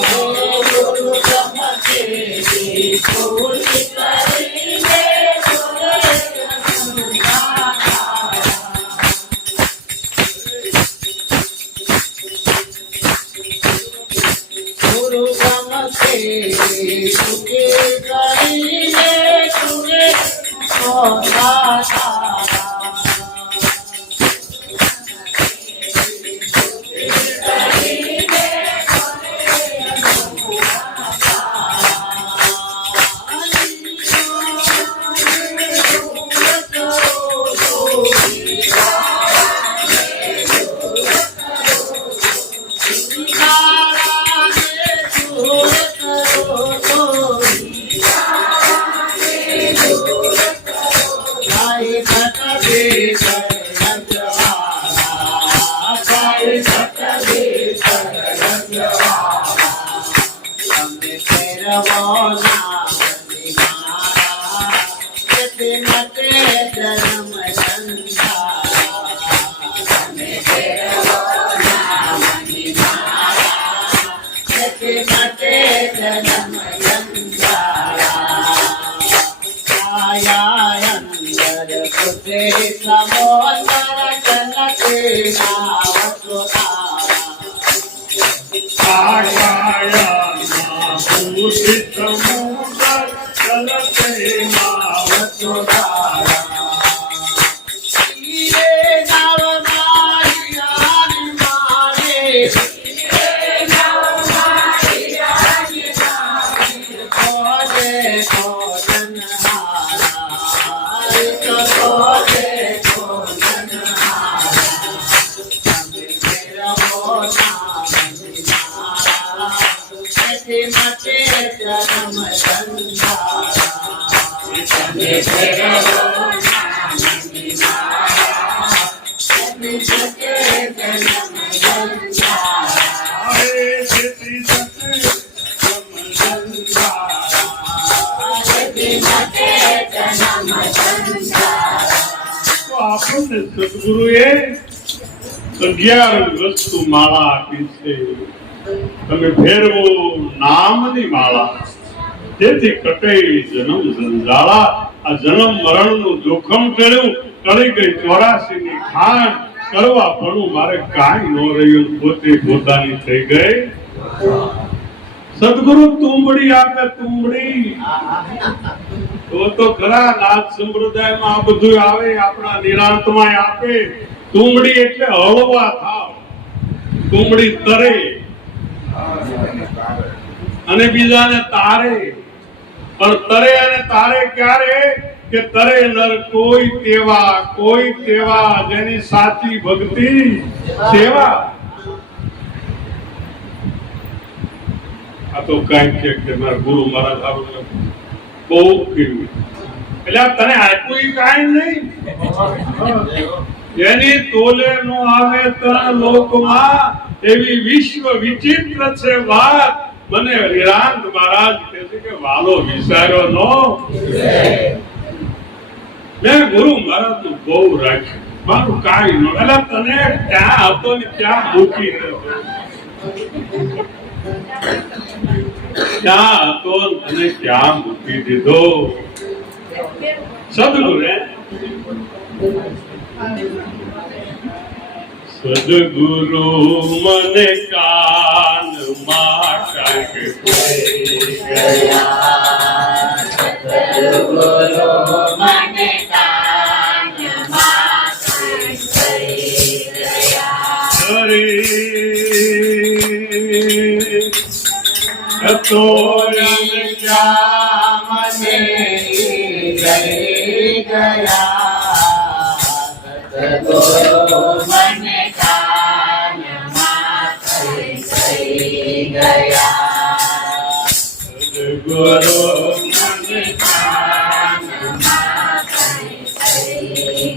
ગુરુ બ્રહ્મ કેરી પૂછી કરીને ગુરુ બ્રહ્મ કેરી પૂછી કરીને તુમે તેથી માટે જન્મ સંસારા તમે ફેરવો નામની માળા તેથી શકે જન્મ સંસારા તેથી શકે જન્મ સંસારા તેથી માટે જન્મ સંસારા તો આપણને સદગુરુએ 11 વસ્તુ માળા આપી છે. તમે ફેરવો નામની માળા તેથી કટે જન્મ ઝંઝાળા. આ જન્મ મરણનું જોખમ ટળ્યું, ટળી ગઈ 84 ની ખાણ. કરવા પણ મારે કાંઈ ન રહ્યું, પોતે પોતાની થઈ ગઈ. સદગુરુ તુંબડી આપે, તુંબડી તો ખરા નાથ સંપ્રદાયમાં આ બધું આવે, આપણા નિરાંતમાં આપે. તુંબડી એટલે હળવા થાવ, તુંબડી તરે અને બીજાને તારે. પણ તરે અને તારે ક્યારે? કે તરે નર કોઈ તેવા જેની સાચી ભક્તિ સેવા. આ તો કઈ છે કે મારા ગુરુ મહારાજ આવું બહુ કીધું, એટલે તને આપ્યું ઈ કાંઈ નહીં. એની તોલે નો આવે તન લોકમાં, એવી વિશ્વ વિચિત્ર છે વાત. મને હરિરાંત મહારાજ કહે છે કે વાલો વિચાર્યો નો. મેં ગુરુ મહારાજ નું બહુ રાખ્યું, મારું કાંઈ ન. એટલે તને ક્યાં હતો ને ક્યાં મૂકી દીધો, ક્યાં હતો તને ક્યાં મૂકી દીધો. સદગુરુ સદગુરુ મને કાન માં સદગુરુ મને કાનમાં કરી ગયા. તો ક્યાં મને લઈ ગયા. સદગુરુ મને કાનમાં કરી ગયા. સદગુરુ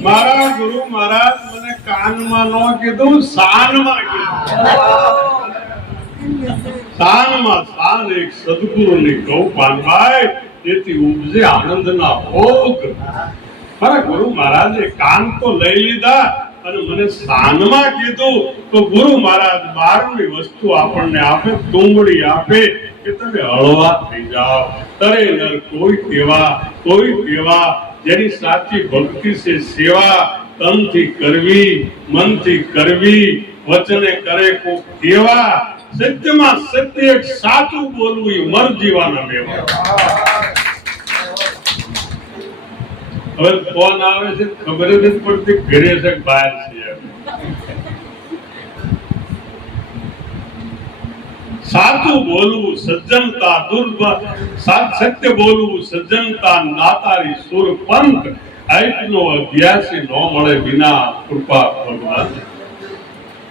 મારા ગુરુ મહારાજ મને કાનમાં ન કીધું, શાનમાં કીધું. શાનમાં શાન એક સદગુરુની કહું પાનભાઈ, તેથી ઉપજે આનંદના ભોગ. મારા ગુરુ મહારાજે કાન તો લઈ લીધા અને મને શાનમાં કીધું. તો ગુરુ મહારાજ 12મી વસ્તુ આપણને આપે, તુંબડી આપે કે તમે હળવા થઈ જાઓ. તરે નર કોઈ તેવા જેની સાચી ભક્તિ છે સેવા. તનથી કરવી, મનથી કરવી, વચને કરે કોક કેવા. સત્યમાં સત્ય એક સાચું બોલવું, એ મર જીવાના મેવા. હવે ફોન આવે છે, ખબર જ નથી પડતી ઘરે છે કે બહાર છે. સાચું બોલવું સજ્જનતા, સત્ય બોલવું સજ્જનતા. નાતારી સુર પંથ આઈનો અભ્યાસી ન મળે વિના કૃપા ભગવાન.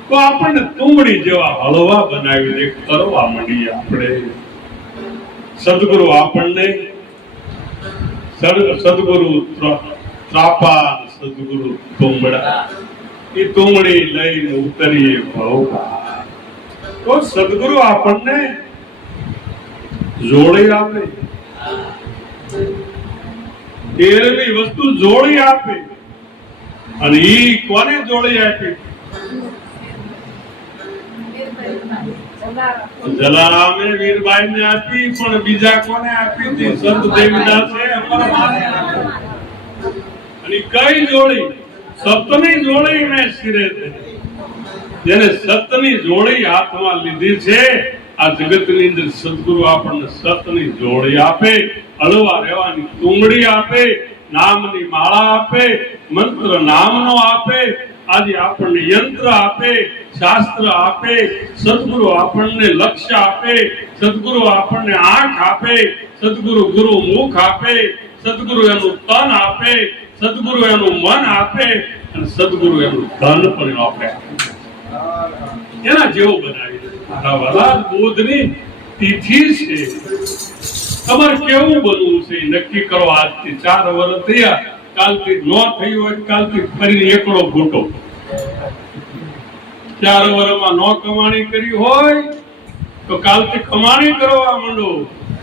તો આપણને તુંબડી જેવા હળવા બનાવી એક કરવા માંડીએ આપણે. સદગુરુ આપણને સદગુરુ ત્રાપા, સદગુરુ તુંબડા. એ તુંબડી લઈને ઉતરીએ ભવ. તો સદગુરુ આપણને જોડી આપે, 13મી વસ્તુ જોડી આપે. અને ઈ કોને જોડી આપી? જલારામે વીરબાઈ ને આપી, પણ બીજા કોને આપી હતી? સંત દેવીદાસે અમરમાને. અને કઈ જોડી? સતની જોડી મેં શિરે જેને સતની જોડી હાથમાં લીધી છે. આ જગતની અંદર સદગુરુ આપણને સતની જોડી આપે, હળવા રહેવાની તુંબડી આપે, નામની માળા આપે, મંત્ર નામનો આપે. આજે આપણને યંત્ર આપે, શાસ્ત્ર આપે. સદગુરુ આપણને લક્ષ્ય આપે, સદગુરુ આપણને આંખ આપે, સદગુરુ ગુરુ મુખ આપે, સદગુરુ એનું તન આપે, સદગુરુ એનું મન આપે, અને સદગુરુ એનું ધન પણ આપે. એના જેવો બનાવી દે. બોધની તિથિ છે, તમારે કેવું બનવું છે નક્કી કરો. આજથી 4 વર્ષ થયા, કાલથી ન થયું હોય કાલથી ફરી એકડો ઘૂંટો. 4 વર્ષમાં ન કમાણી કરી હોય તો કાલથી કમાણી કરવા માંડો.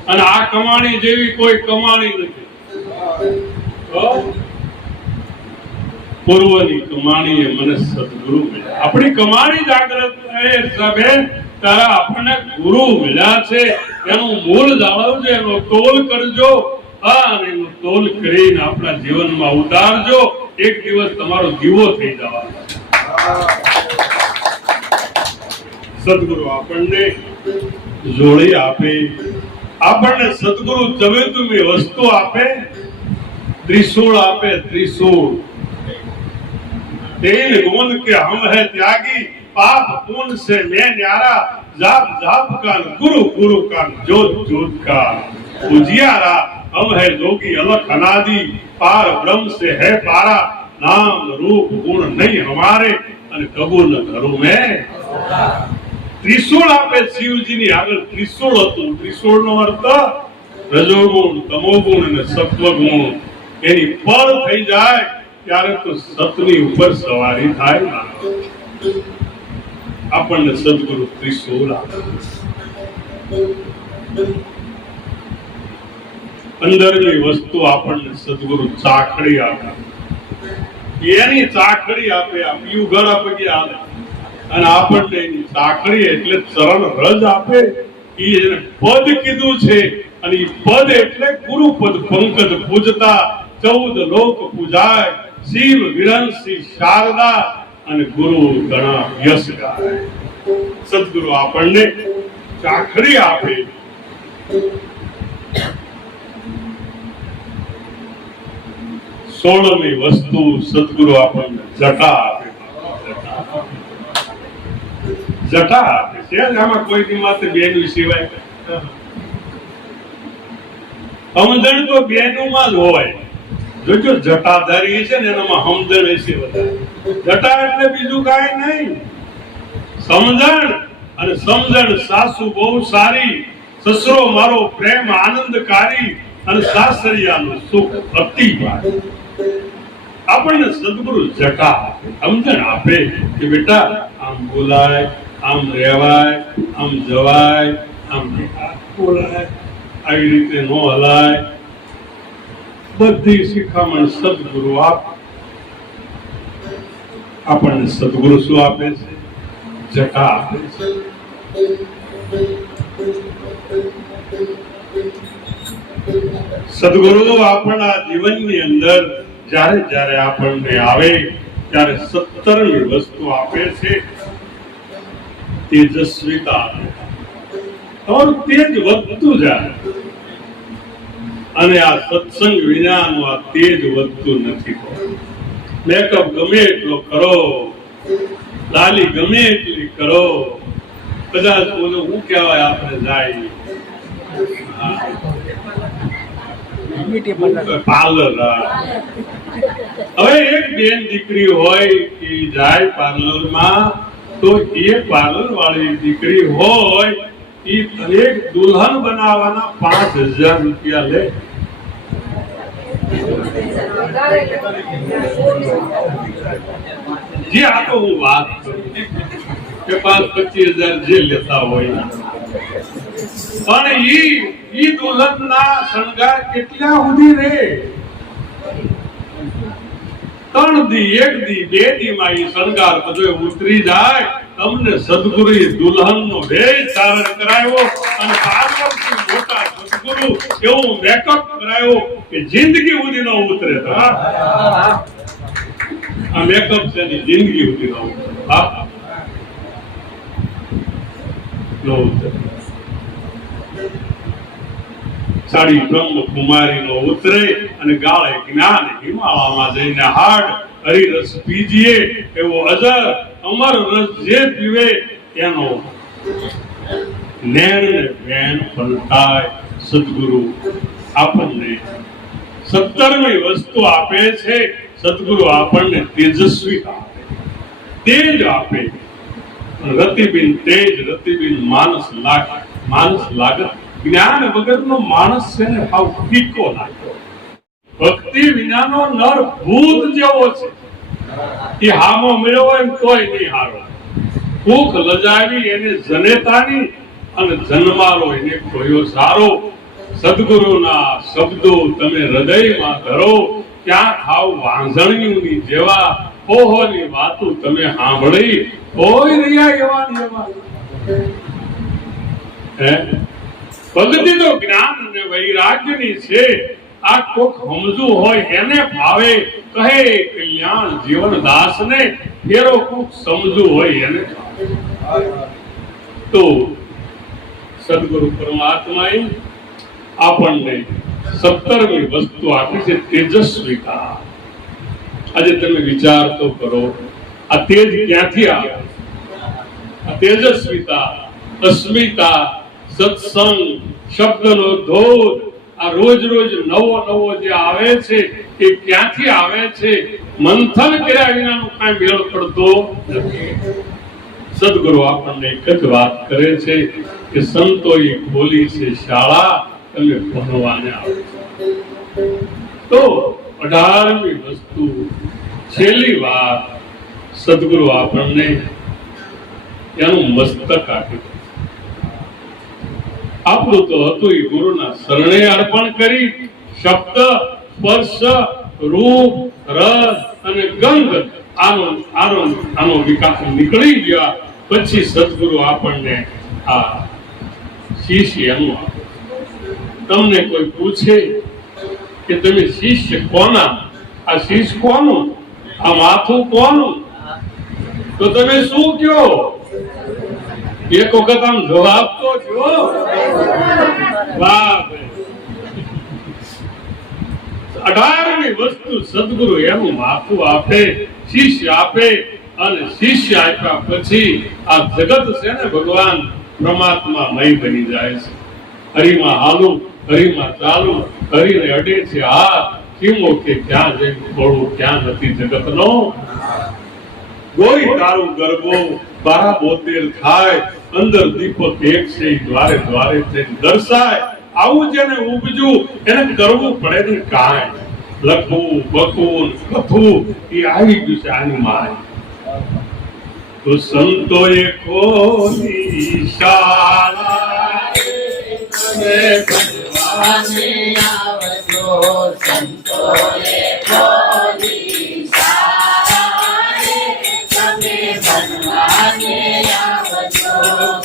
અને આ કમાણી જેવી કોઈ કમાણી નથી. પૂર્વની કમાણી એ મને સદગુરુ મળ્યા. આપણી કમાણી જાગૃત થાય સાહેબ, તારા આપણને ગુરુ મળ્યા છે. એનું મૂળ જાળવજો, એનો તોલ કરજો. અને એનો તોલ કરીને આપણા જીવનમાં ઉતારજો. એક દિવસ તમારો દીવો થઈ જવાનો. સદગુરુ આપણને જોડી આપે, આપણને સદગુરુ તમે વસ્તુ આપે. त्रिशूल आपे, त्रिशूल तेल गोंद के हम है त्यागी, पाप पुण्य से मैं न्यारा, जाप जाप का गुरु गुरु का जोत जोत का उजियारा, हम है जोगी अलग अनादि, पार ब्रह्म से है पारा, नाम रूप गुण नहीं हमारे, અને કબૂલ કરું મેં. ત્રિશૂળ આપે શિવજીની આગળ ત્રિશૂળ હતું. ત્રિશૂળનો અર્થ રજોગુણ, તમોગુણ અને સત્વગુણ એની પર થઈ જાય ત્યારે તો સતની ઉપર સવારી થાય. આપણને સદગુરુ ત્રિશૂળ આપે. અંદરની વસ્તુ આપણને સદગુરુ ચાખડી આપે. એની ચાખડી આપે. આ પીયું ઘર આપે કે હાલે, અને આપણને એની ચાખડી એટલે ચરણ રજ આપે. એને પદ કીધું છે, અને એ પદ એટલે ગુરુ પદ. પંકજ પૂજતા 14 લોક પૂજાય, શિવ વિરંસી શારદા, અને ગુરુ ગણા યશ ગાય. સદગુરુ આપણને ચાખડી આપે. સોળમી વસ્તુ સદગુરુ આપણને જટા આપે. જટા આપે છે. આમાં કોઈની માથે બેનું સિવાય સમજણ તો બેનુંમાં જ હોય. જોજો જટાધારી છે ને એનામાં સમજણ હશે વધારે. જટા એટલે બીજું કાંઈ નહીં, સમજણ. અને સમજણ સાસુ બહુ સારી, સસરો મારો પ્રેમ આનંદકારી, અને સાસરિયાનું સુખ અતિ ભારી. આપણને સદગુરુ જટા આપે, સમજણ આપે કે બેટા આમ બોલાય, આમ રહેવાય, આમ જવાય, આમ બોલાય, આવી રીતે ન હલાય. બધી શિખામણ સદગુરુ આપણને સદગુરુ શું આપે છે? જટા આપે છે. સદગુરુ આપણા જીવનની અંદર જ્યારે જ્યારે આપણને આવે ત્યારે 17મી વસ્તુ આપે છે, તેજસ્વીતા આપે. તમારું તેજ વધતું જાય. અને આ સત્સંગ વિનાનું આ તેજ વધતું નથી. મેકઅપ ગમે એટલો કરો, લાલી ગમે એટલી કરો, કદાચ બોલો હું કહેવાય આપણે જાય પાર્લર. હવે એક બેન દીકરી હોય કે જાય પાર્લરમાં, તો એ પાર્લર વાળી દીકરી હોય એ એક દુલ્હન બનાવવાના 5000 રૂપિયા લે. જે આ તો હું વાત કરું કે 5-25,000 જે લેતા હોય, પણ ઈ દુલ્હન ના શણગાર કેટલા સુધી રે? 3 દી, 1 દી, 2 દી માં ઈ શણગાર બધો ઉતરી જાય. તમને સદગુરુ દુલ્હન નો વેશ ધારણ કરાવ્યો, અને પાર્વતી મોટા સદગુરુ એવો મેકઅપ કરાવ્યો કે જિંદગી સુધી ન ઉતરે. આ મેકઅપ છે ને જિંદગી સુધી ન ઉતરે. ન ઉતરે. સાડી બ્રહ્મ કુમારી નો ઉતરે, અને ગાળે જ્ઞાન હિમાલયમાં જઈને હાડ હરિરસ પીજીએ. એવો અજર અમર રસ જે પીવે એનો નેણ ને વેણ પલટાય. સદગુરુ આપણને 17મી વસ્તુ આપે છે. સદગુરુ આપણને તેજસ્વીતા આપે, તેજ આપે. રતિબિન તેજ, રતિબિન માનસ લાગે. માણસ લાગત જ્ઞાન વગરનો માણસ છે ને ભાવ ફીકો લાગ્યો. ભક્તિ વિનાનો નર ભૂત જેવો છે. એ હામો મળ્યો હોય ને તોય નહીં હારો. ભૂખ લજાવી એને જનેતાની અને જન્મારો એને ખોયો સારો. સદગુરુના શબ્દો તમે હૃદયમાં ધરો. ક્યાં થાવ વાંઝણિયુંની જેવા. ઓહોની વાતો તમે સાંભળી કોઈ રહ્યા એવા ને એવા. ભક્તિ તો જ્ઞાન અને વૈરાગ્યની છે. આ કોક સમજુ હોય એને ભાવે. કહે કલ્યાણ જીવનદાસ ને ફેરો કોક સમજુ હોય એને તો સદગુરુ પરમાત્માએ આપણને 17મી વસ્તુ આપી છે તેજસ્વીતા. આજે તમે વિચાર તો કરો આ તેજ ક્યાંથી આવે? આ તેજસ્વીતા, અસ્મિતા, સત્સંગ, શબ્દનો ધોધ, આ રોજ રોજ નવો નવો જે આવે છે એ ક્યાંથી આવે છે? મંથન કર્યા વિનાનું કાંઈ મેળ પડતો નથી. સદગુરુ આપણને એક જ વાત કરે છે કે સંતોએ ખોલી છે શાળા, તમે ભણવાને આવો. તો 18મી વસ્તુ, છેલ્લી વાત, સદગુરુ આપણને એનું મસ્તક આપી. આપણું તો હતું એ ગુરુના શરણે અર્પણ કરી. શબ્દ, સ્પર્શ, રૂપ, રસ અને ગંધ આનો વિકાસ નીકળી ગયા. પછી સદગુરુ આપણને આ શિષ્ય એનું આપે. તમને કોઈ પૂછે કે તમે શિષ્ય કોના, આ શીશ કોનું, આ માથું કોનું, તો તમે શું કહો? એક વખત આમ જવાબ તો જો. વાહ. 18મી વસ્તુ સદગુરુ એનું માથું આપે, શિષ્ય આપે. અને શિષ્ય આપ્યા પછી આ જગત છે ને ભગવાન પરમાત્મા મય બની જાય છે. હરિમાં હાલું, હરિમાં ચાલુ, હરિને અડે છે હાથ. કીમો કે ક્યાં જઈને ખોળું, ક્યાં નથી જગતનો. ગોઈ તારું ગરબો 12 થાય, અંદર દીપક એક છે દ્વારે દ્વારે થઈને દર્શાય. આવું જેને ઉપજ્યું એને કરવું પડે ને કાંઈ. લખવું, બકવું, કથવું એ આવી ગયું છે આની માય. તો સંતોએ ખોલી શાળા, તમે ભણવાને આવજો. સંતોએ ખોલી શાળા, તમે ભણવાને આવજો.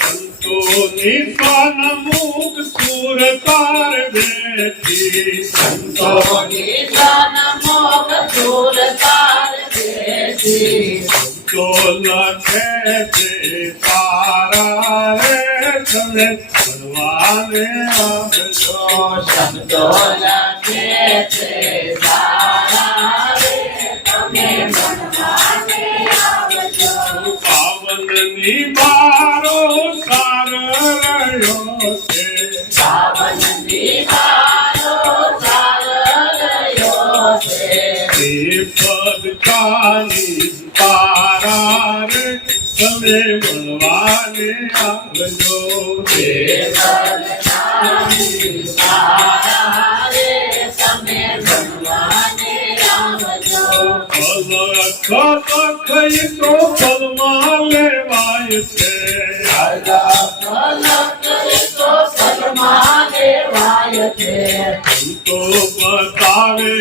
સંતોની સન્મુખ સુર તાર બેઠી, સંતોની સન્મુખ સુર તાર બેઠી. તો લખે છે તારા રે, તમે ભણવાને આવજો. શબ્દો લખે છે તારા રે, તમે ભણવાને આવજો. પાવનની બારો સાર રહ્યો છે, પાવનની બારો સાર રહ્યો છે. તે પદ કાની તારા રે, તમે ભણવાને આવજો. તે બદનામી તારા રે, તમે ભણવાને આવજો. અલખ લખઈ તો પદમાં લેવાય છે, તો સન્માન લેવાય છે. તો બતાવે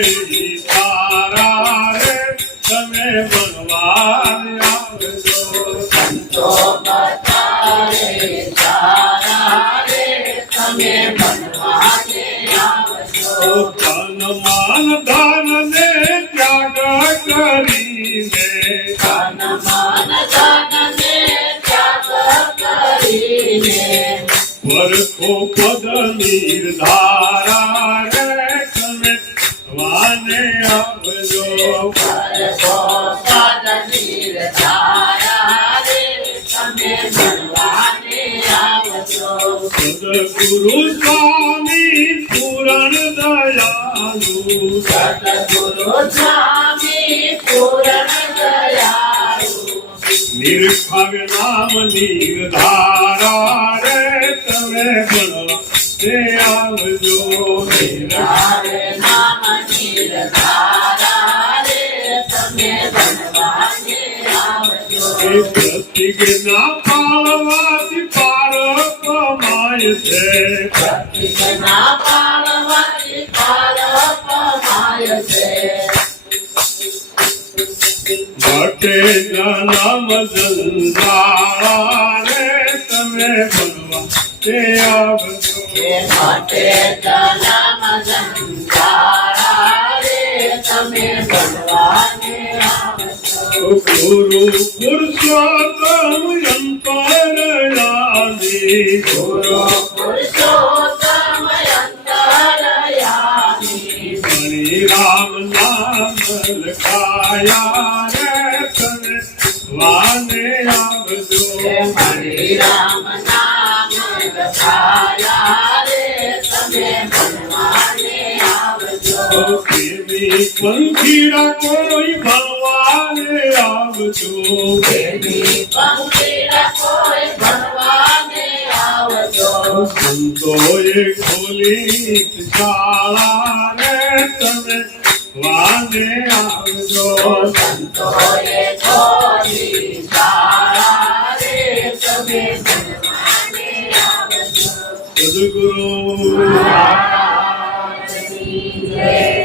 તારા રે, તમે ભણવાને આવજો. તો બતાવે તારા રે, તમે ભણવાને આવજો. તન માન ધન ને ત્યાગ કરીને, તન મન ધનને ત્યાગ કરીને. વરખો પદ નિર્ધારા રે, તમે ભણવાને આવજો. પરકો પદ નિર્ધારા રે, તમે ભણવાને આવજો. સદગુરુ સ્વામી પૂરણ દયાલુ, સદગુરુ સ્વામી પૂરણ દયાળુ. નિર્ભવ નામ નિર્ધારા રે, તમે ભણવા તે આવજો તારે નામ નિરધારા રે તમે ભણવાને આવજો એ પ્રતિજ્ઞા પાળવાથી પાર કમાય છે પ્રતિજ્ઞા પાળવાથી પાર કમાય છે માટે જન્મ જંજાળા રે તમે ભણવા તે આવજો એ માટે જન્મ જંજાળા રે તમે ભણવાને આવજો ગુરુ પુરુષોત્તમ અંતરયામી ગુરુ પુરુષોત્તમ અંતરયામી મણિ રામ નામ લખાયા રે તમે વાને આવજો હરે રામ નામ લખાયા રે તમે ભણવાને આવજો કેવી પંખીડા કોઈ ભણવાને આવજો દેવી પંખીડા કોઈ ભણવાને આવજો સંતોએ ખોલી શાળા રે તમે વાને આવજો સંતોએ ખોલી શાળા રે તમે ભણવાને આવજો સદગુરુ મહારાજની જય